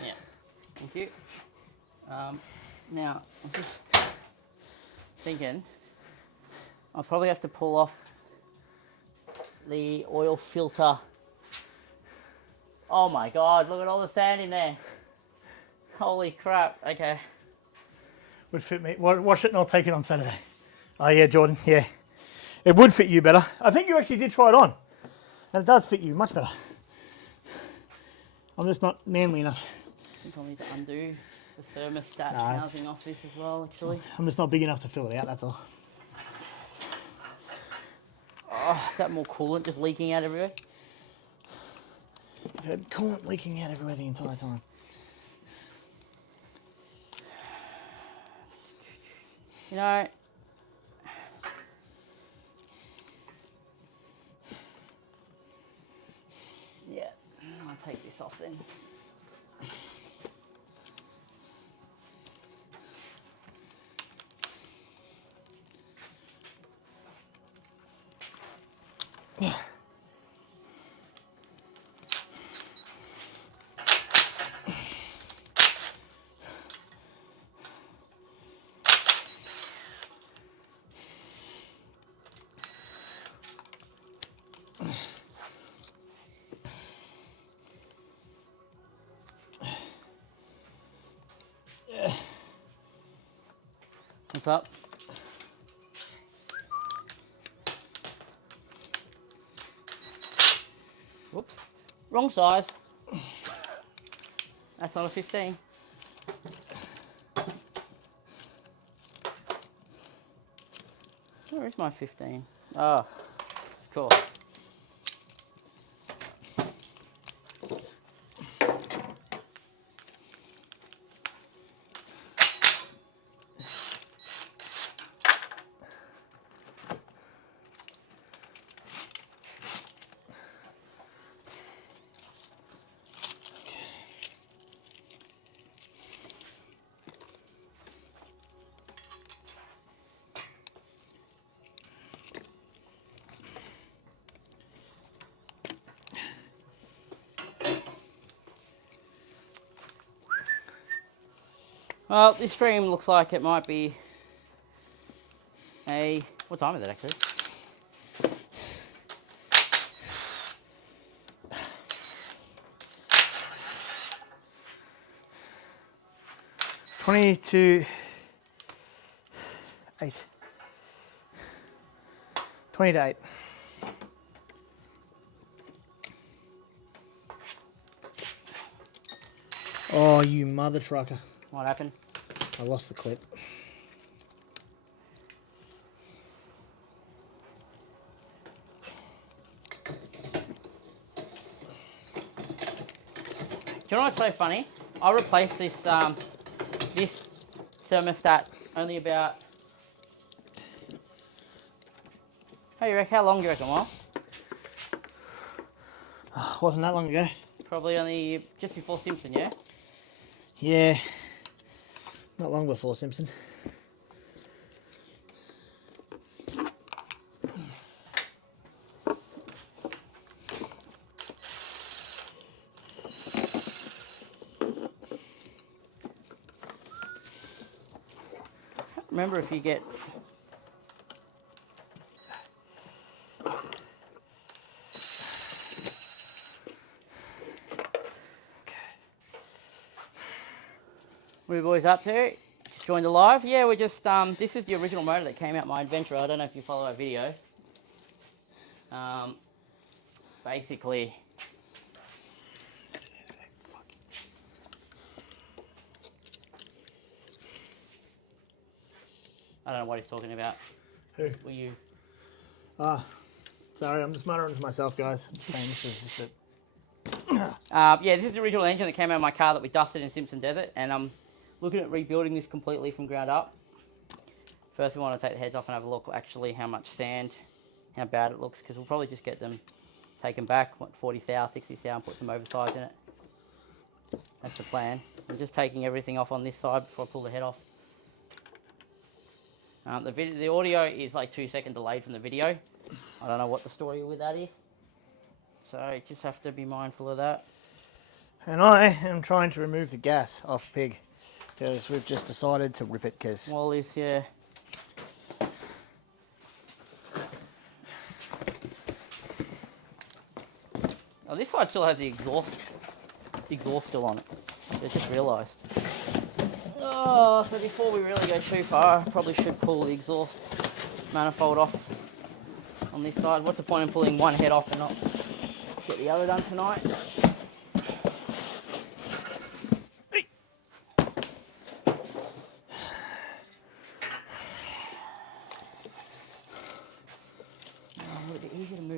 Yeah. Thank you. Now, I'm just thinking I'll probably have to pull off the oil filter. Oh my God, look at all the sand in there. Holy crap. Okay. Would fit me. Wash it and I'll take it on Saturday. Oh yeah, Jordan, yeah. It would fit you better. I think you actually did try it on. And it does fit you much better. I'm just not manly enough. I think I'll need to undo the thermostat Nah, it's- housing off this as well, actually. I'm just not big enough to fill it out, that's all. Oh, is that more coolant just leaking out everywhere? I've had coolant leaking out everywhere the entire time. You know, yeah, I'll take this off then. Yeah. What's up? Whoops. Wrong size. That's not a 15. Where is my 15? Oh, of course. Well, this stream looks like it might be a... What time is it actually? $20 to 8. 20 to 8. Oh, you mother trucker. What happened? I lost the clip. Do you know what's so funny? I replaced this this thermostat only about... How long do you reckon, Well? Wasn't that long ago. Probably only just before Simpson, yeah? Yeah. Not long before Simpson. Remember if you get... What are you boys up to? Just joined the live? Yeah, we're just, this is the original motor that came out my Adventure. I don't know if you follow our videos. Basically, I don't know what he's talking about. Who? Were you? Ah, sorry, I'm just muttering to myself, guys. I'm just saying this is just a... Yeah, this is the original engine that came out of my car that we dusted in Simpson Desert, and I'm looking at rebuilding this completely from ground up. First, we want to take the heads off and have a look actually how much sand, how bad it looks, because we'll probably just get them taken back, what, 40 thou, 60 thou, and put some oversize in it. That's the plan. I'm just taking everything off on this side before I pull the head off. The audio is like 2 second delayed from the video. I don't know what the story with that is. So you just have to be mindful of that. And I am trying to remove the gas off Pig, because we've just decided to rip it, because... Wally's, yeah. Oh, this side still has the exhaust still on it. I just realised. Oh, so before we really go too far, I probably should pull the exhaust manifold off on this side. What's the point in pulling one head off and not get the other done tonight?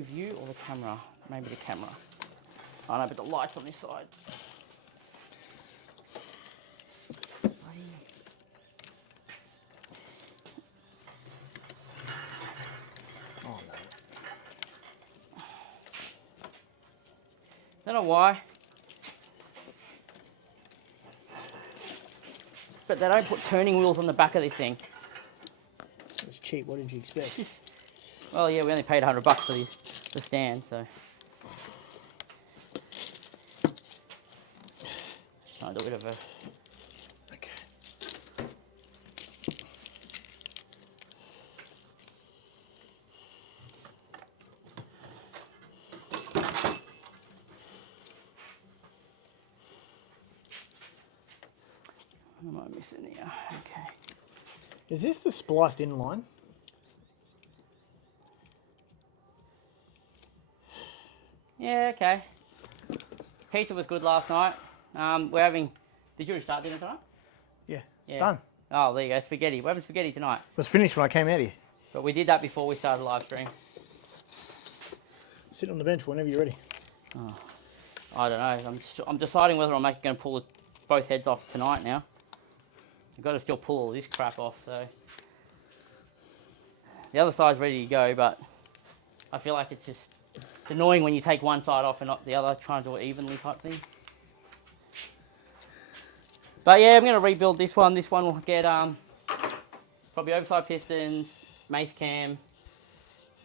move you or the camera? Maybe the camera. Oh no, but the light's on this side. Oh no. Don't know why. But they don't put turning wheels on the back of this thing. It's cheap. What did you expect? Well, yeah, we only paid $100 for the stand, so. I'll do a bit of a. Okay. What am I missing here? Okay. Is this the spliced in line? Yeah, okay. Pizza was good last night. We're having. Did you start dinner tonight? Yeah, it's Yeah. done. Oh, there you go, spaghetti. We're having spaghetti tonight. It was finished when I came out here. But we did that before we started the live stream. Sit on the bench whenever you're ready. I don't know. I'm deciding whether I'm going to pull both heads off tonight now. I've got to still pull all this crap off, so. The other side's ready to go, but I feel like it's just annoying when you take one side off and not the other, trying to do it evenly type thing. But yeah, I'm going to rebuild this one. This one will get probably oversized pistons, mace cam.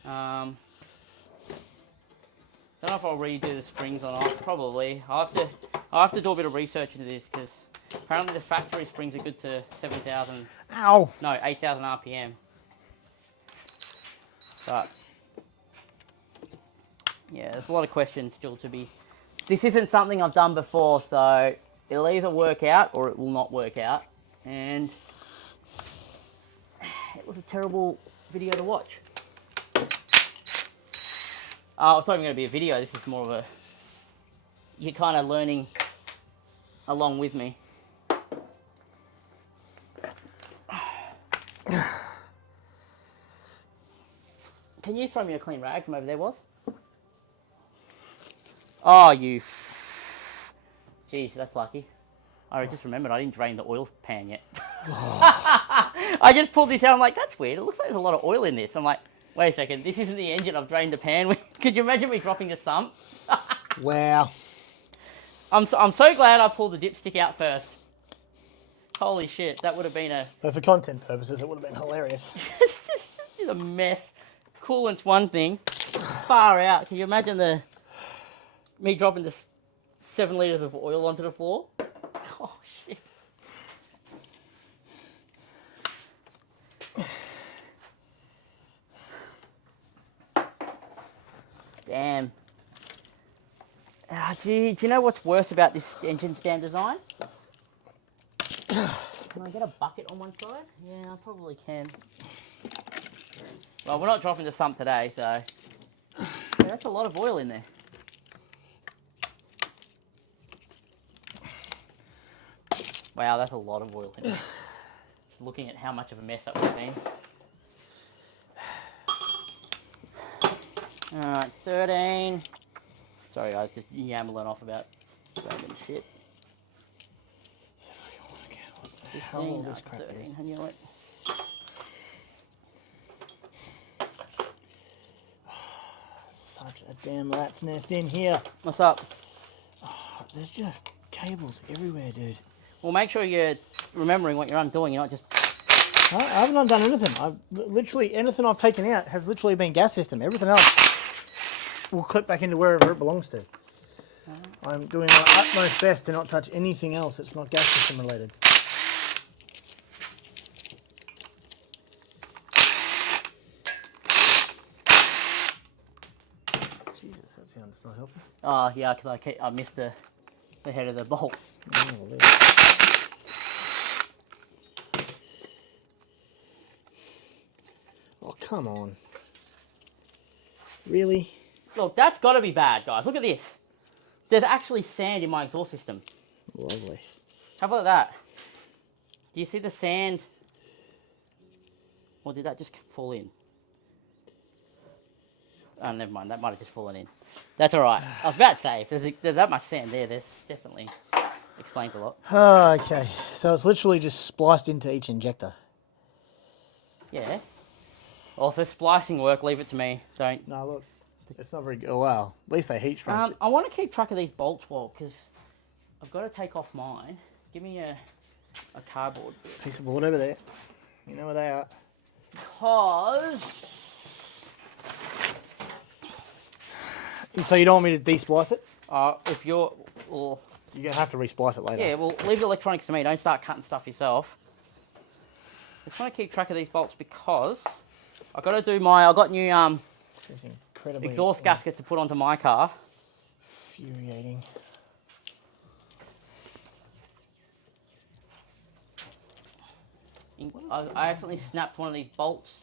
Don't know if I'll redo the springs or not. Probably. I'll have to do a bit of research into this because apparently the factory springs are good to 7,000. Ow! No, 8,000 RPM. But yeah, there's a lot of questions still to be. This isn't something I've done before, so it'll either work out or it will not work out. And it was a terrible video to watch. Oh, it's not even going to be a video. This is more of a. You're kind of learning along with me. Can you throw me a clean rag from over there, Was? Oh, you. Jeez, that's lucky. I just remembered I didn't drain the oil pan yet. I just pulled this out. I'm like, that's weird. It looks like there's a lot of oil in this. I'm like, wait a second. This isn't the engine I've drained the pan with. Could you imagine me dropping the sump? Wow. I'm so glad I pulled the dipstick out first. Holy shit, that would have been a. But for content purposes, it would have been hilarious. This is a mess. Coolant's one thing. Far out. Can you imagine me dropping the 7 litres of oil onto the floor? Oh shit. Damn. Gee, do you know what's worse about this engine stand design? Can I get a bucket on one side? Yeah, I probably can. Well, we're not dropping the sump today, so. Yeah, that's a lot of oil in there. Wow, that's a lot of oil in there. Looking at how much of a mess that would have been. Alright, 13. Sorry guys, just yammering off about random shit. What the hell this crap 13, is? and you know what? Such a damn rat's nest in here. What's up? There's just cables everywhere, dude. Well, make sure you're remembering what you're undoing. You're not just. I haven't undone anything. I've literally anything I've taken out has literally been gas system. Everything else will clip back into wherever it belongs to. I'm doing my utmost best to not touch anything else that's not gas system related. Jesus, that sounds not healthy. Oh, yeah, because I missed the head of the bolt. Oh, come on. Really? Look, that's got to be bad, guys. Look at this. There's actually sand in my exhaust system. Lovely. How about that? Do you see the sand? Or did that just fall in? Oh, never mind. That might have just fallen in. That's all right. I was about to say, if there's that much sand there, there's definitely explains a lot. Okay, so it's literally just spliced into each injector. Yeah. Well, if it's splicing work, leave it to me. Don't. No, look, it's not very good. Oh, wow. At least they heat shrunk it. I want to keep track of these bolts, well, because I've got to take off mine. Give me a cardboard bit. Piece of board over there. You know where they are. Because... So you don't want me to de-splice it? if you're... Well, you're going to have to re-splice it later. yeah, well, leave the electronics to me. Don't start cutting stuff yourself. I just want to keep track of these bolts because I've got to do my... I've got new This is incredibly exhaust gasket to put onto my car. infuriating. I accidentally snapped one of these bolts.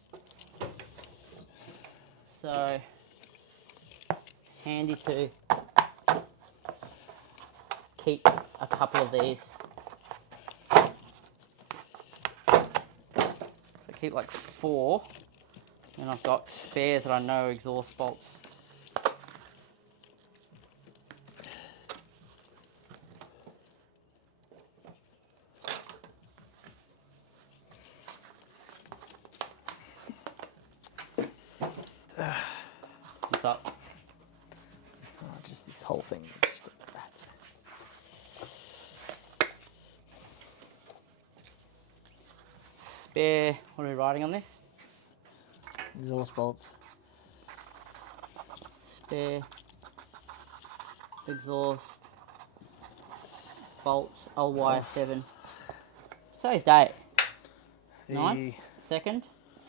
So, handy to keep a couple of these. So keep like 4, and I've got spares that I know exhaust bolts. What's up? Oh, just this whole thing is just a rat. Spare, what are we writing on this? Exhaust bolts. Spare exhaust bolts LY7. Today's date. 9th, 2nd,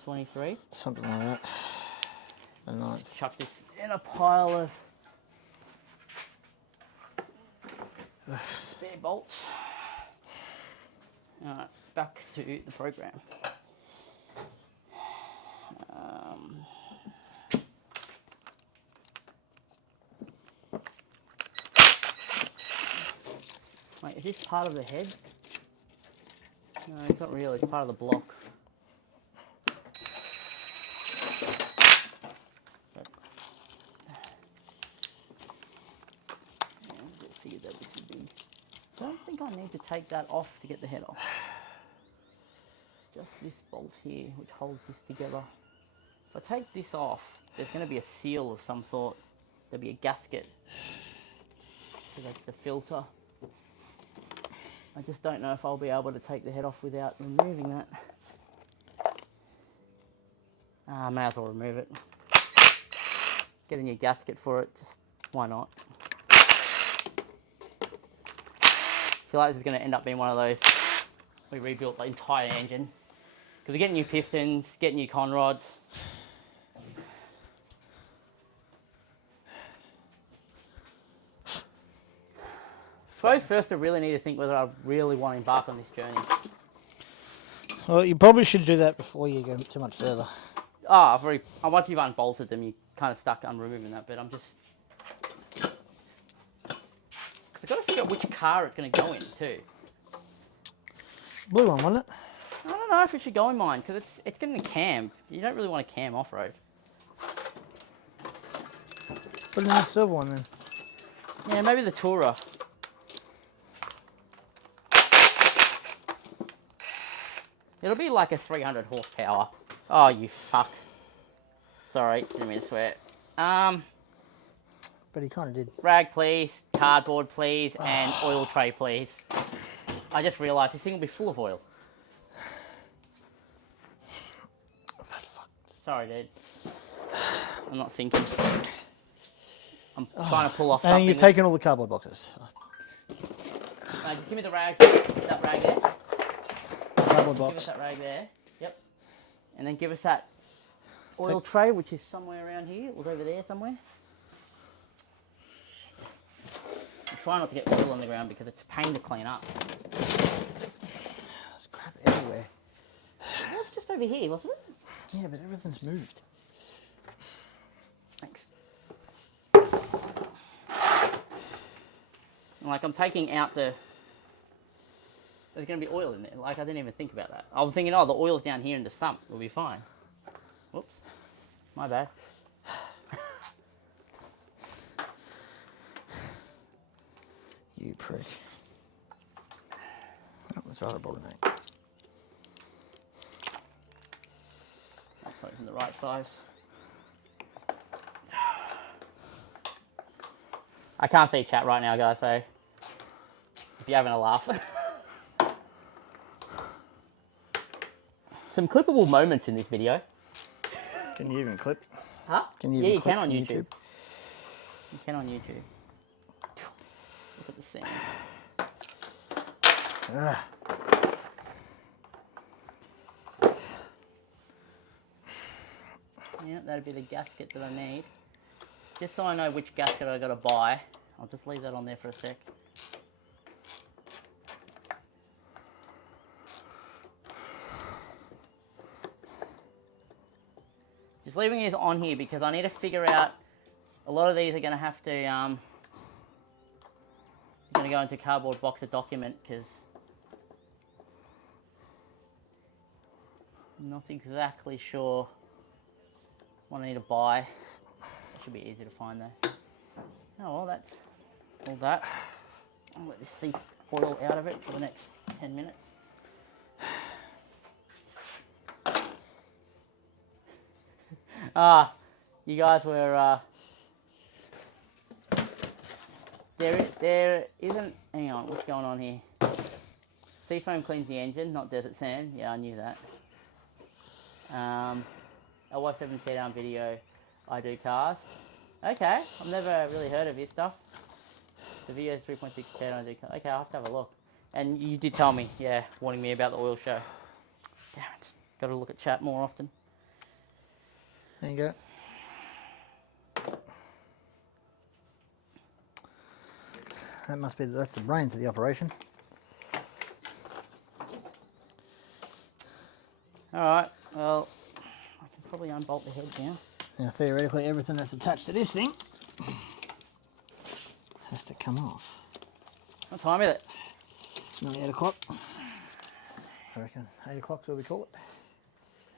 23. Something like that. The 9th. Chuck this in a pile of spare bolts. Alright, back to the program. Wait, is this part of the head? No, it's not really, it's part of the block. I don't think I need to take that off to get the head off. Just this bolt here, which holds this together. If I take this off, there's going to be a seal of some sort. There'll be a gasket. So that's the filter. I just don't know if I'll be able to take the head off without removing that. I may as well remove it. Get a new gasket for it, just why not? I feel like this is going to end up being one of those, we rebuilt the entire engine. Because we get new pistons, get new con rods. I suppose first I really need to think whether I really want to embark on this journey. Well, you probably should do that before you go too much further. Once you've unbolted them, you're kind of stuck on removing that, but I'm just... I've got to figure out which car it's going to go in too. Blue one, wasn't it? I don't know if it should go in mine, because it's getting a cam. You don't really want a cam off-road. Put it in the silver one then. Yeah, maybe the Tourer. It'll be like a 300 horsepower. Oh, you fuck. Sorry, didn't mean to swear. But he kind of did. Rag, please. Cardboard, please. And oil tray, please. I just realised this thing will be full of oil. Sorry, dude. I'm not thinking. I'm trying to pull off something. And you've taken all the cardboard boxes. Just give me the rag. That rag there. Cardboard Give us box. that rag there. Yep. And then give us that oil tray, which is somewhere around here. It was over there somewhere. I'm trying not to get oil on the ground because it's a pain to clean up. There's crap everywhere. It was just over here, wasn't it? Yeah, but everything's moved. Thanks. Like, I'm taking out the... There's going to be oil in there. Like, I didn't even think about that. I was thinking, oh, the oil's down here in the sump. We'll be fine. Whoops. My bad. prick. Oh, that's right, I brought a knife. That's not even the right size. I can't see chat right now, guys, so if you're having a laugh. Some clippable moments in this video. Can you even clip? Huh? Can you Yeah, even you clip can on from YouTube. You can on YouTube. Look at the sand. Yeah, that'd be the gasket that I need. Just so I know which gasket I gotta buy, I'll just leave that on there for a sec. Just leaving it on here because I need to figure out, a lot of these are gonna have to, gonna go into cardboard box of document because I'm not exactly sure what I need to buy. It should be easy to find though. Oh well, that's all that. I'll let this seep oil out of it for the next 10 minutes. You guys were, there isn't, hang on, what's going on here? Seafoam cleans the engine, not desert sand. Yeah, I knew that. LY7 sedan video, I do cars. Okay, I've never really heard of your stuff. The video is 3.6 I do cars. Okay, I'll have to have a look. And you did tell me, yeah, warning me about the oil show. Damn it. Got to look at chat more often. There you go. That must be, that's the brains of the operation. Alright, well, I can probably unbolt the head now. Now theoretically everything that's attached to this thing has to come off. What time is it? Nearly 8 o'clock. I reckon 8 o'clock is what we call it.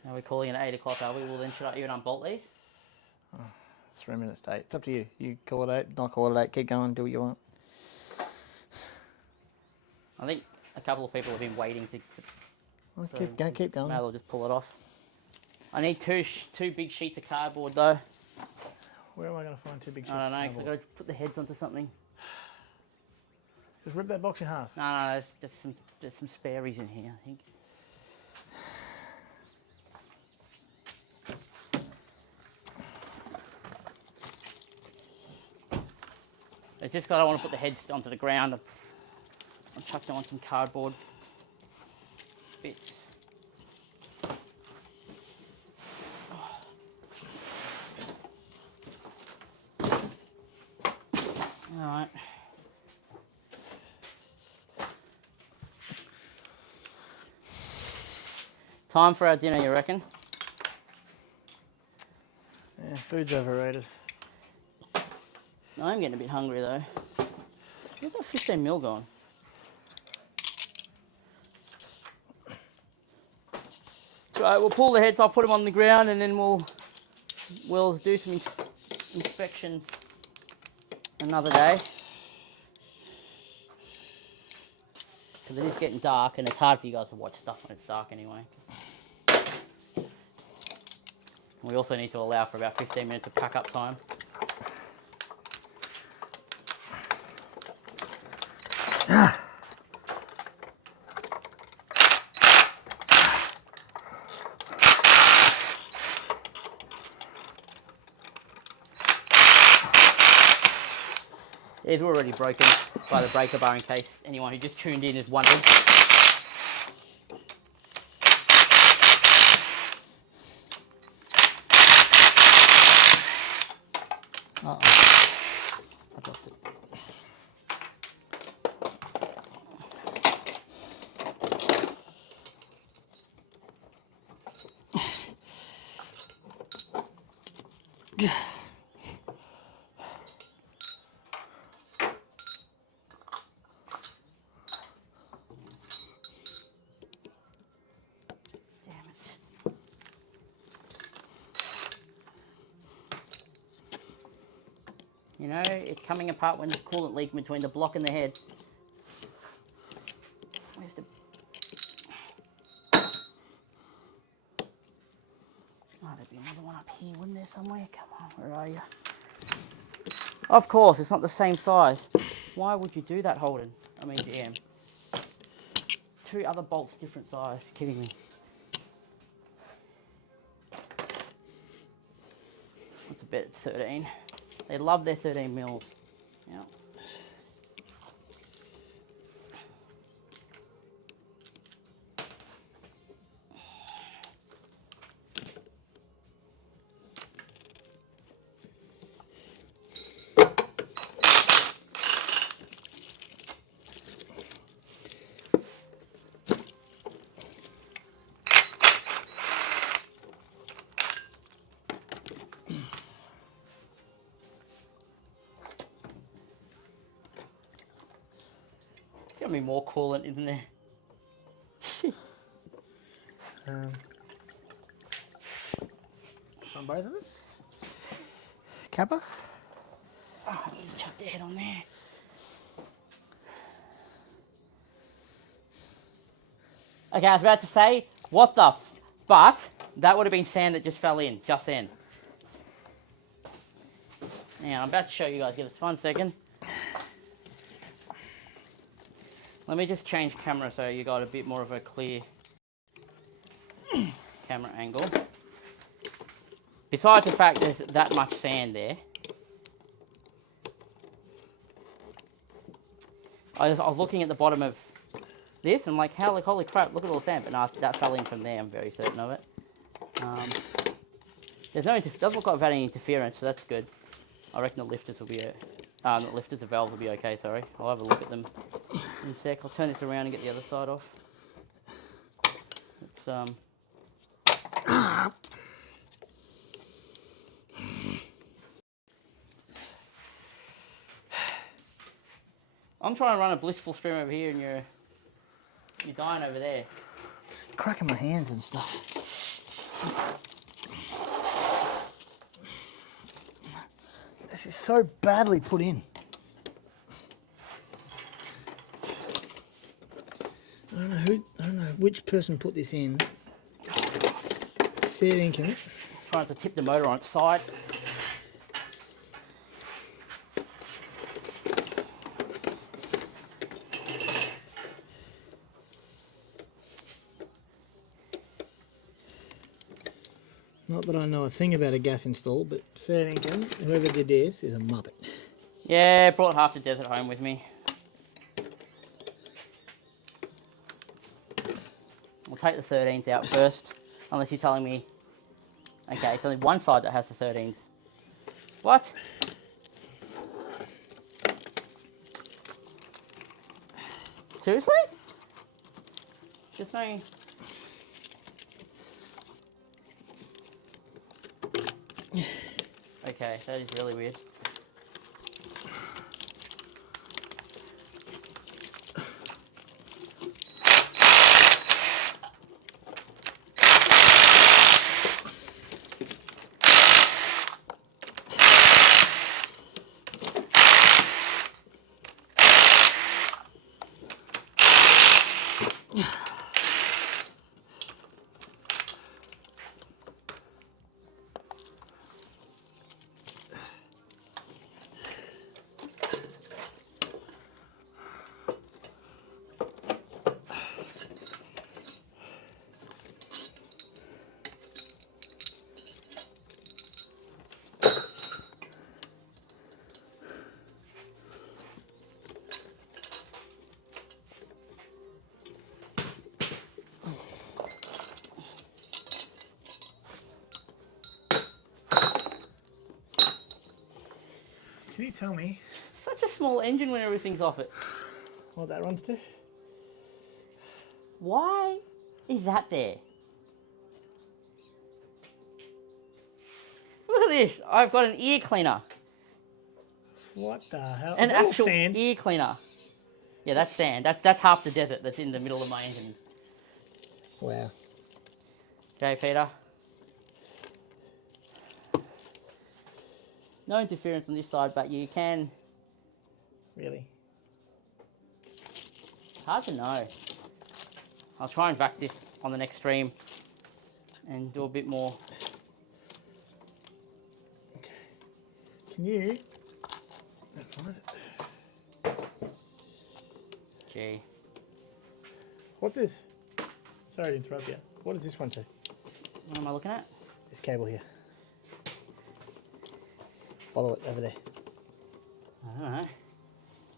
Now we're calling it 8 o'clock, are we? Well then, should I even unbolt these? It's 3 minutes to 8. It's up to you. You call it 8, not call it 8. Keep going, do what you want. I think a couple of people have been waiting to... Well, keep going, keep going. May as well just pull it off. I need two big sheets of cardboard though. Where am I going to find 2 big sheets? I don't know, of because I've cardboard? got to put the heads onto something. Just rip that box in half. No, there's some spareys in here, I think. It's just because I don't want to put the heads onto the ground. I've chucked on some cardboard bits. Alright. Time for our dinner, you reckon? Yeah, food's overrated. I'm getting a bit hungry though. Where's that 15 mil gone? Right, we'll pull the heads off, put them on the ground, and then we'll do some inspections another day. Because it is getting dark, and it's hard for you guys to watch stuff when it's dark anyway. We also need to allow for about 15 minutes of pack-up time. These were already broken by the breaker bar in case anyone who just tuned in is wondering. Uh-oh. I dropped it. You know, it's coming apart when there's coolant leak between the block and the head. Just a... Oh, there'd be another one up here, wouldn't there, somewhere? Come on, where are you? Of course, it's not the same size. Why would you do that, Holden? I mean, GM. 2 other bolts different size. You're kidding me. What's a bet it's 13? They love their 13 mils. Yeah. Got me more coolant in there. On both of us? Kappa? Oh, let me chuck the head on there. Okay, I was about to say, what the f... But, that would have been sand that just fell in, just then. Now, I'm about to show you guys, give us 1 second. Let me just change camera so you got a bit more of a clear camera angle. Besides the fact there's that much sand there, I was looking at the bottom of this and I'm like, holy crap, look at all the sand. But no, that fell in from there, I'm very certain of it. Doesn't look like I've had any interference, so that's good. I reckon the lifters will be, the valves will be okay, sorry. I'll have a look at them in a sec. I'll turn this around and get the other side off. It's, I'm trying to run a blissful stream over here and you're dying over there. Just cracking my hands and stuff. This is so badly put in. I don't know which person put this in. Fair income. Trying to tip the motor on its side. Not that I know a thing about a gas install, but fair income, whoever did this is a muppet. Yeah, brought half the desert home with me. We'll take the 13s out first, unless you're telling me... Okay, it's only one side that has the 13s. What? Seriously? Just no... Okay, that is really weird. Can you tell me Such a small engine when everything's off it. what that runs to? Why is that there? Look at this. I've got an ear cleaner. What the hell? An Is that all actual sand? ear cleaner. Yeah, that's sand. That's half the desert that's in the middle of my engine. Wow. Okay, Peter. No interference on this side, but you can... Really? Hard to know. I'll try and vac this on the next stream and do a bit more. Can you? Gee. What's this? Sorry to interrupt you. What is this one to? What am I looking at? This cable here. Follow it over there. I don't know.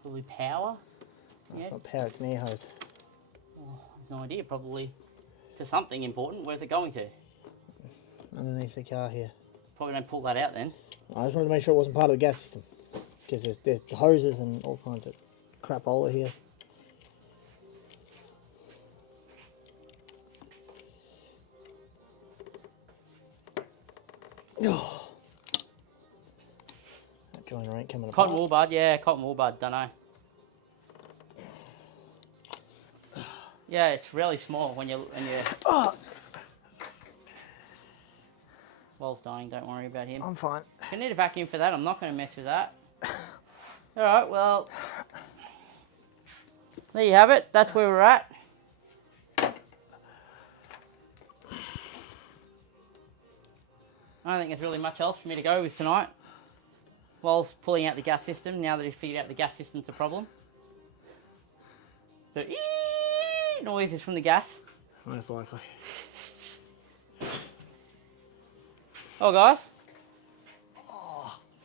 Probably power? That's Yeah. not power, it's an air hose. Oh, I've no idea. Probably to something important. Where's it going to? Underneath the car here. Probably don't pull that out then. I just wanted to make sure it wasn't part of the gas system. Because there's hoses and all kinds of crapola here. Oh. That joiner ain't coming apart. Cotton wool bud, yeah, cotton wool bud, don't know. Yeah, it's really small when you Oh, Wall's dying, don't worry about him. I'm fine. If you need a vacuum for that, I'm not going to mess with that. Alright, well, there you have it. That's where we're at. I don't think there's really much else for me to go with tonight. Wall's pulling out the gas system now that he's figured out the gas system's a problem. The noise is from the gas. Most likely. Oh, guys.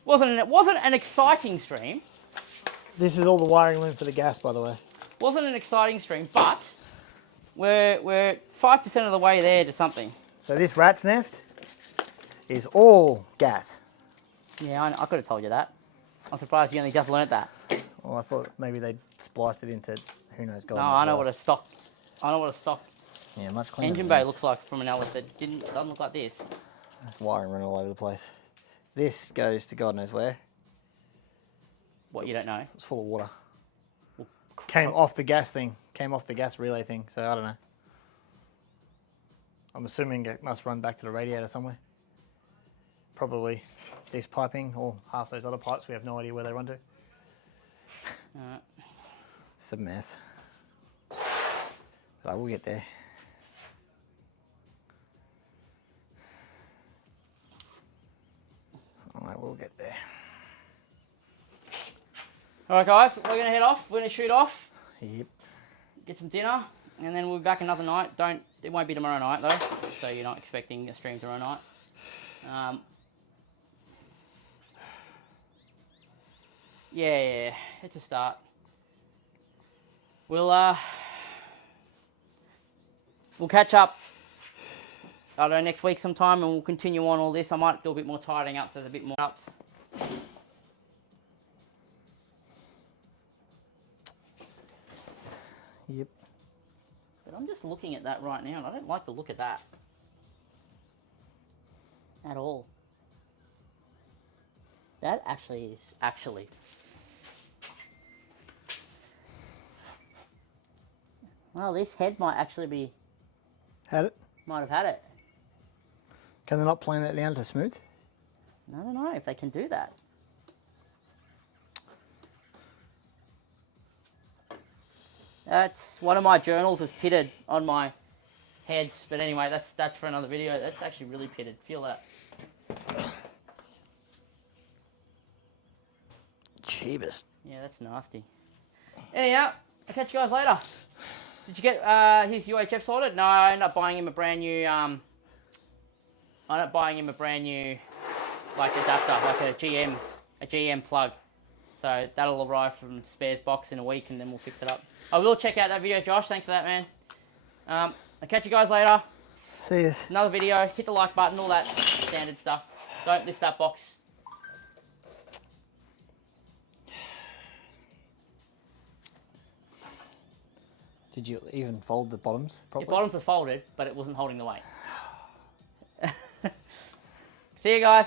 Wasn't an exciting stream. This is all the wiring loom for the gas, by the way. Wasn't an exciting stream, but we're 5% of the way there to something. So this rat's nest is all gas. Yeah, I could have told you that. I'm surprised you only just learnt that. Well, I thought maybe they spliced it into who knows God. No, I know what a stock Yeah, much cleaner. engine than bay this. looks like from an Ellis. It doesn't look like this. There's wiring running all over the place. This goes to God knows where. What, you don't know? It's full of water. Came off the gas thing. Came off the gas relay thing. So I don't know. I'm assuming it must run back to the radiator somewhere. Probably this piping or half those other pipes. We have no idea where they run to. Alright. It's a mess. But I will get there. I will get there. Alright, guys, we're going to head off. We're going to shoot off. Yep. Get some dinner. And then we'll be back another night. It won't be tomorrow night, though. So you're not expecting a stream tomorrow night. Yeah, it's a start. We'll catch up, I don't know, next week sometime, and we'll continue on all this. I might do a bit more tidying up so there's a bit more ups. Yep. But I'm just looking at that right now, and I don't like the look of that. At all. That actually is well, this head might actually be... Had it? Might have had it. Can they not plane it down to smooth? I don't know if they can do that. That's one of my journals was pitted on my heads, but anyway, that's for another video. That's actually really pitted. Feel that. Jeebus. Yeah, that's nasty. Anyhow, I'll catch you guys later. Did you get his UHF sorted? No, I ended up buying him a brand new like adapter, like a GM plug. So that'll arrive from spares box in a week, and then we'll fix it up. I will check out that video, Josh. Thanks for that, man. I'll catch you guys later. See you. Another video. Hit the like button, all that standard stuff. Don't lift that box. Did you even fold the bottoms properly? The bottoms are folded, but it wasn't holding the weight. See you guys.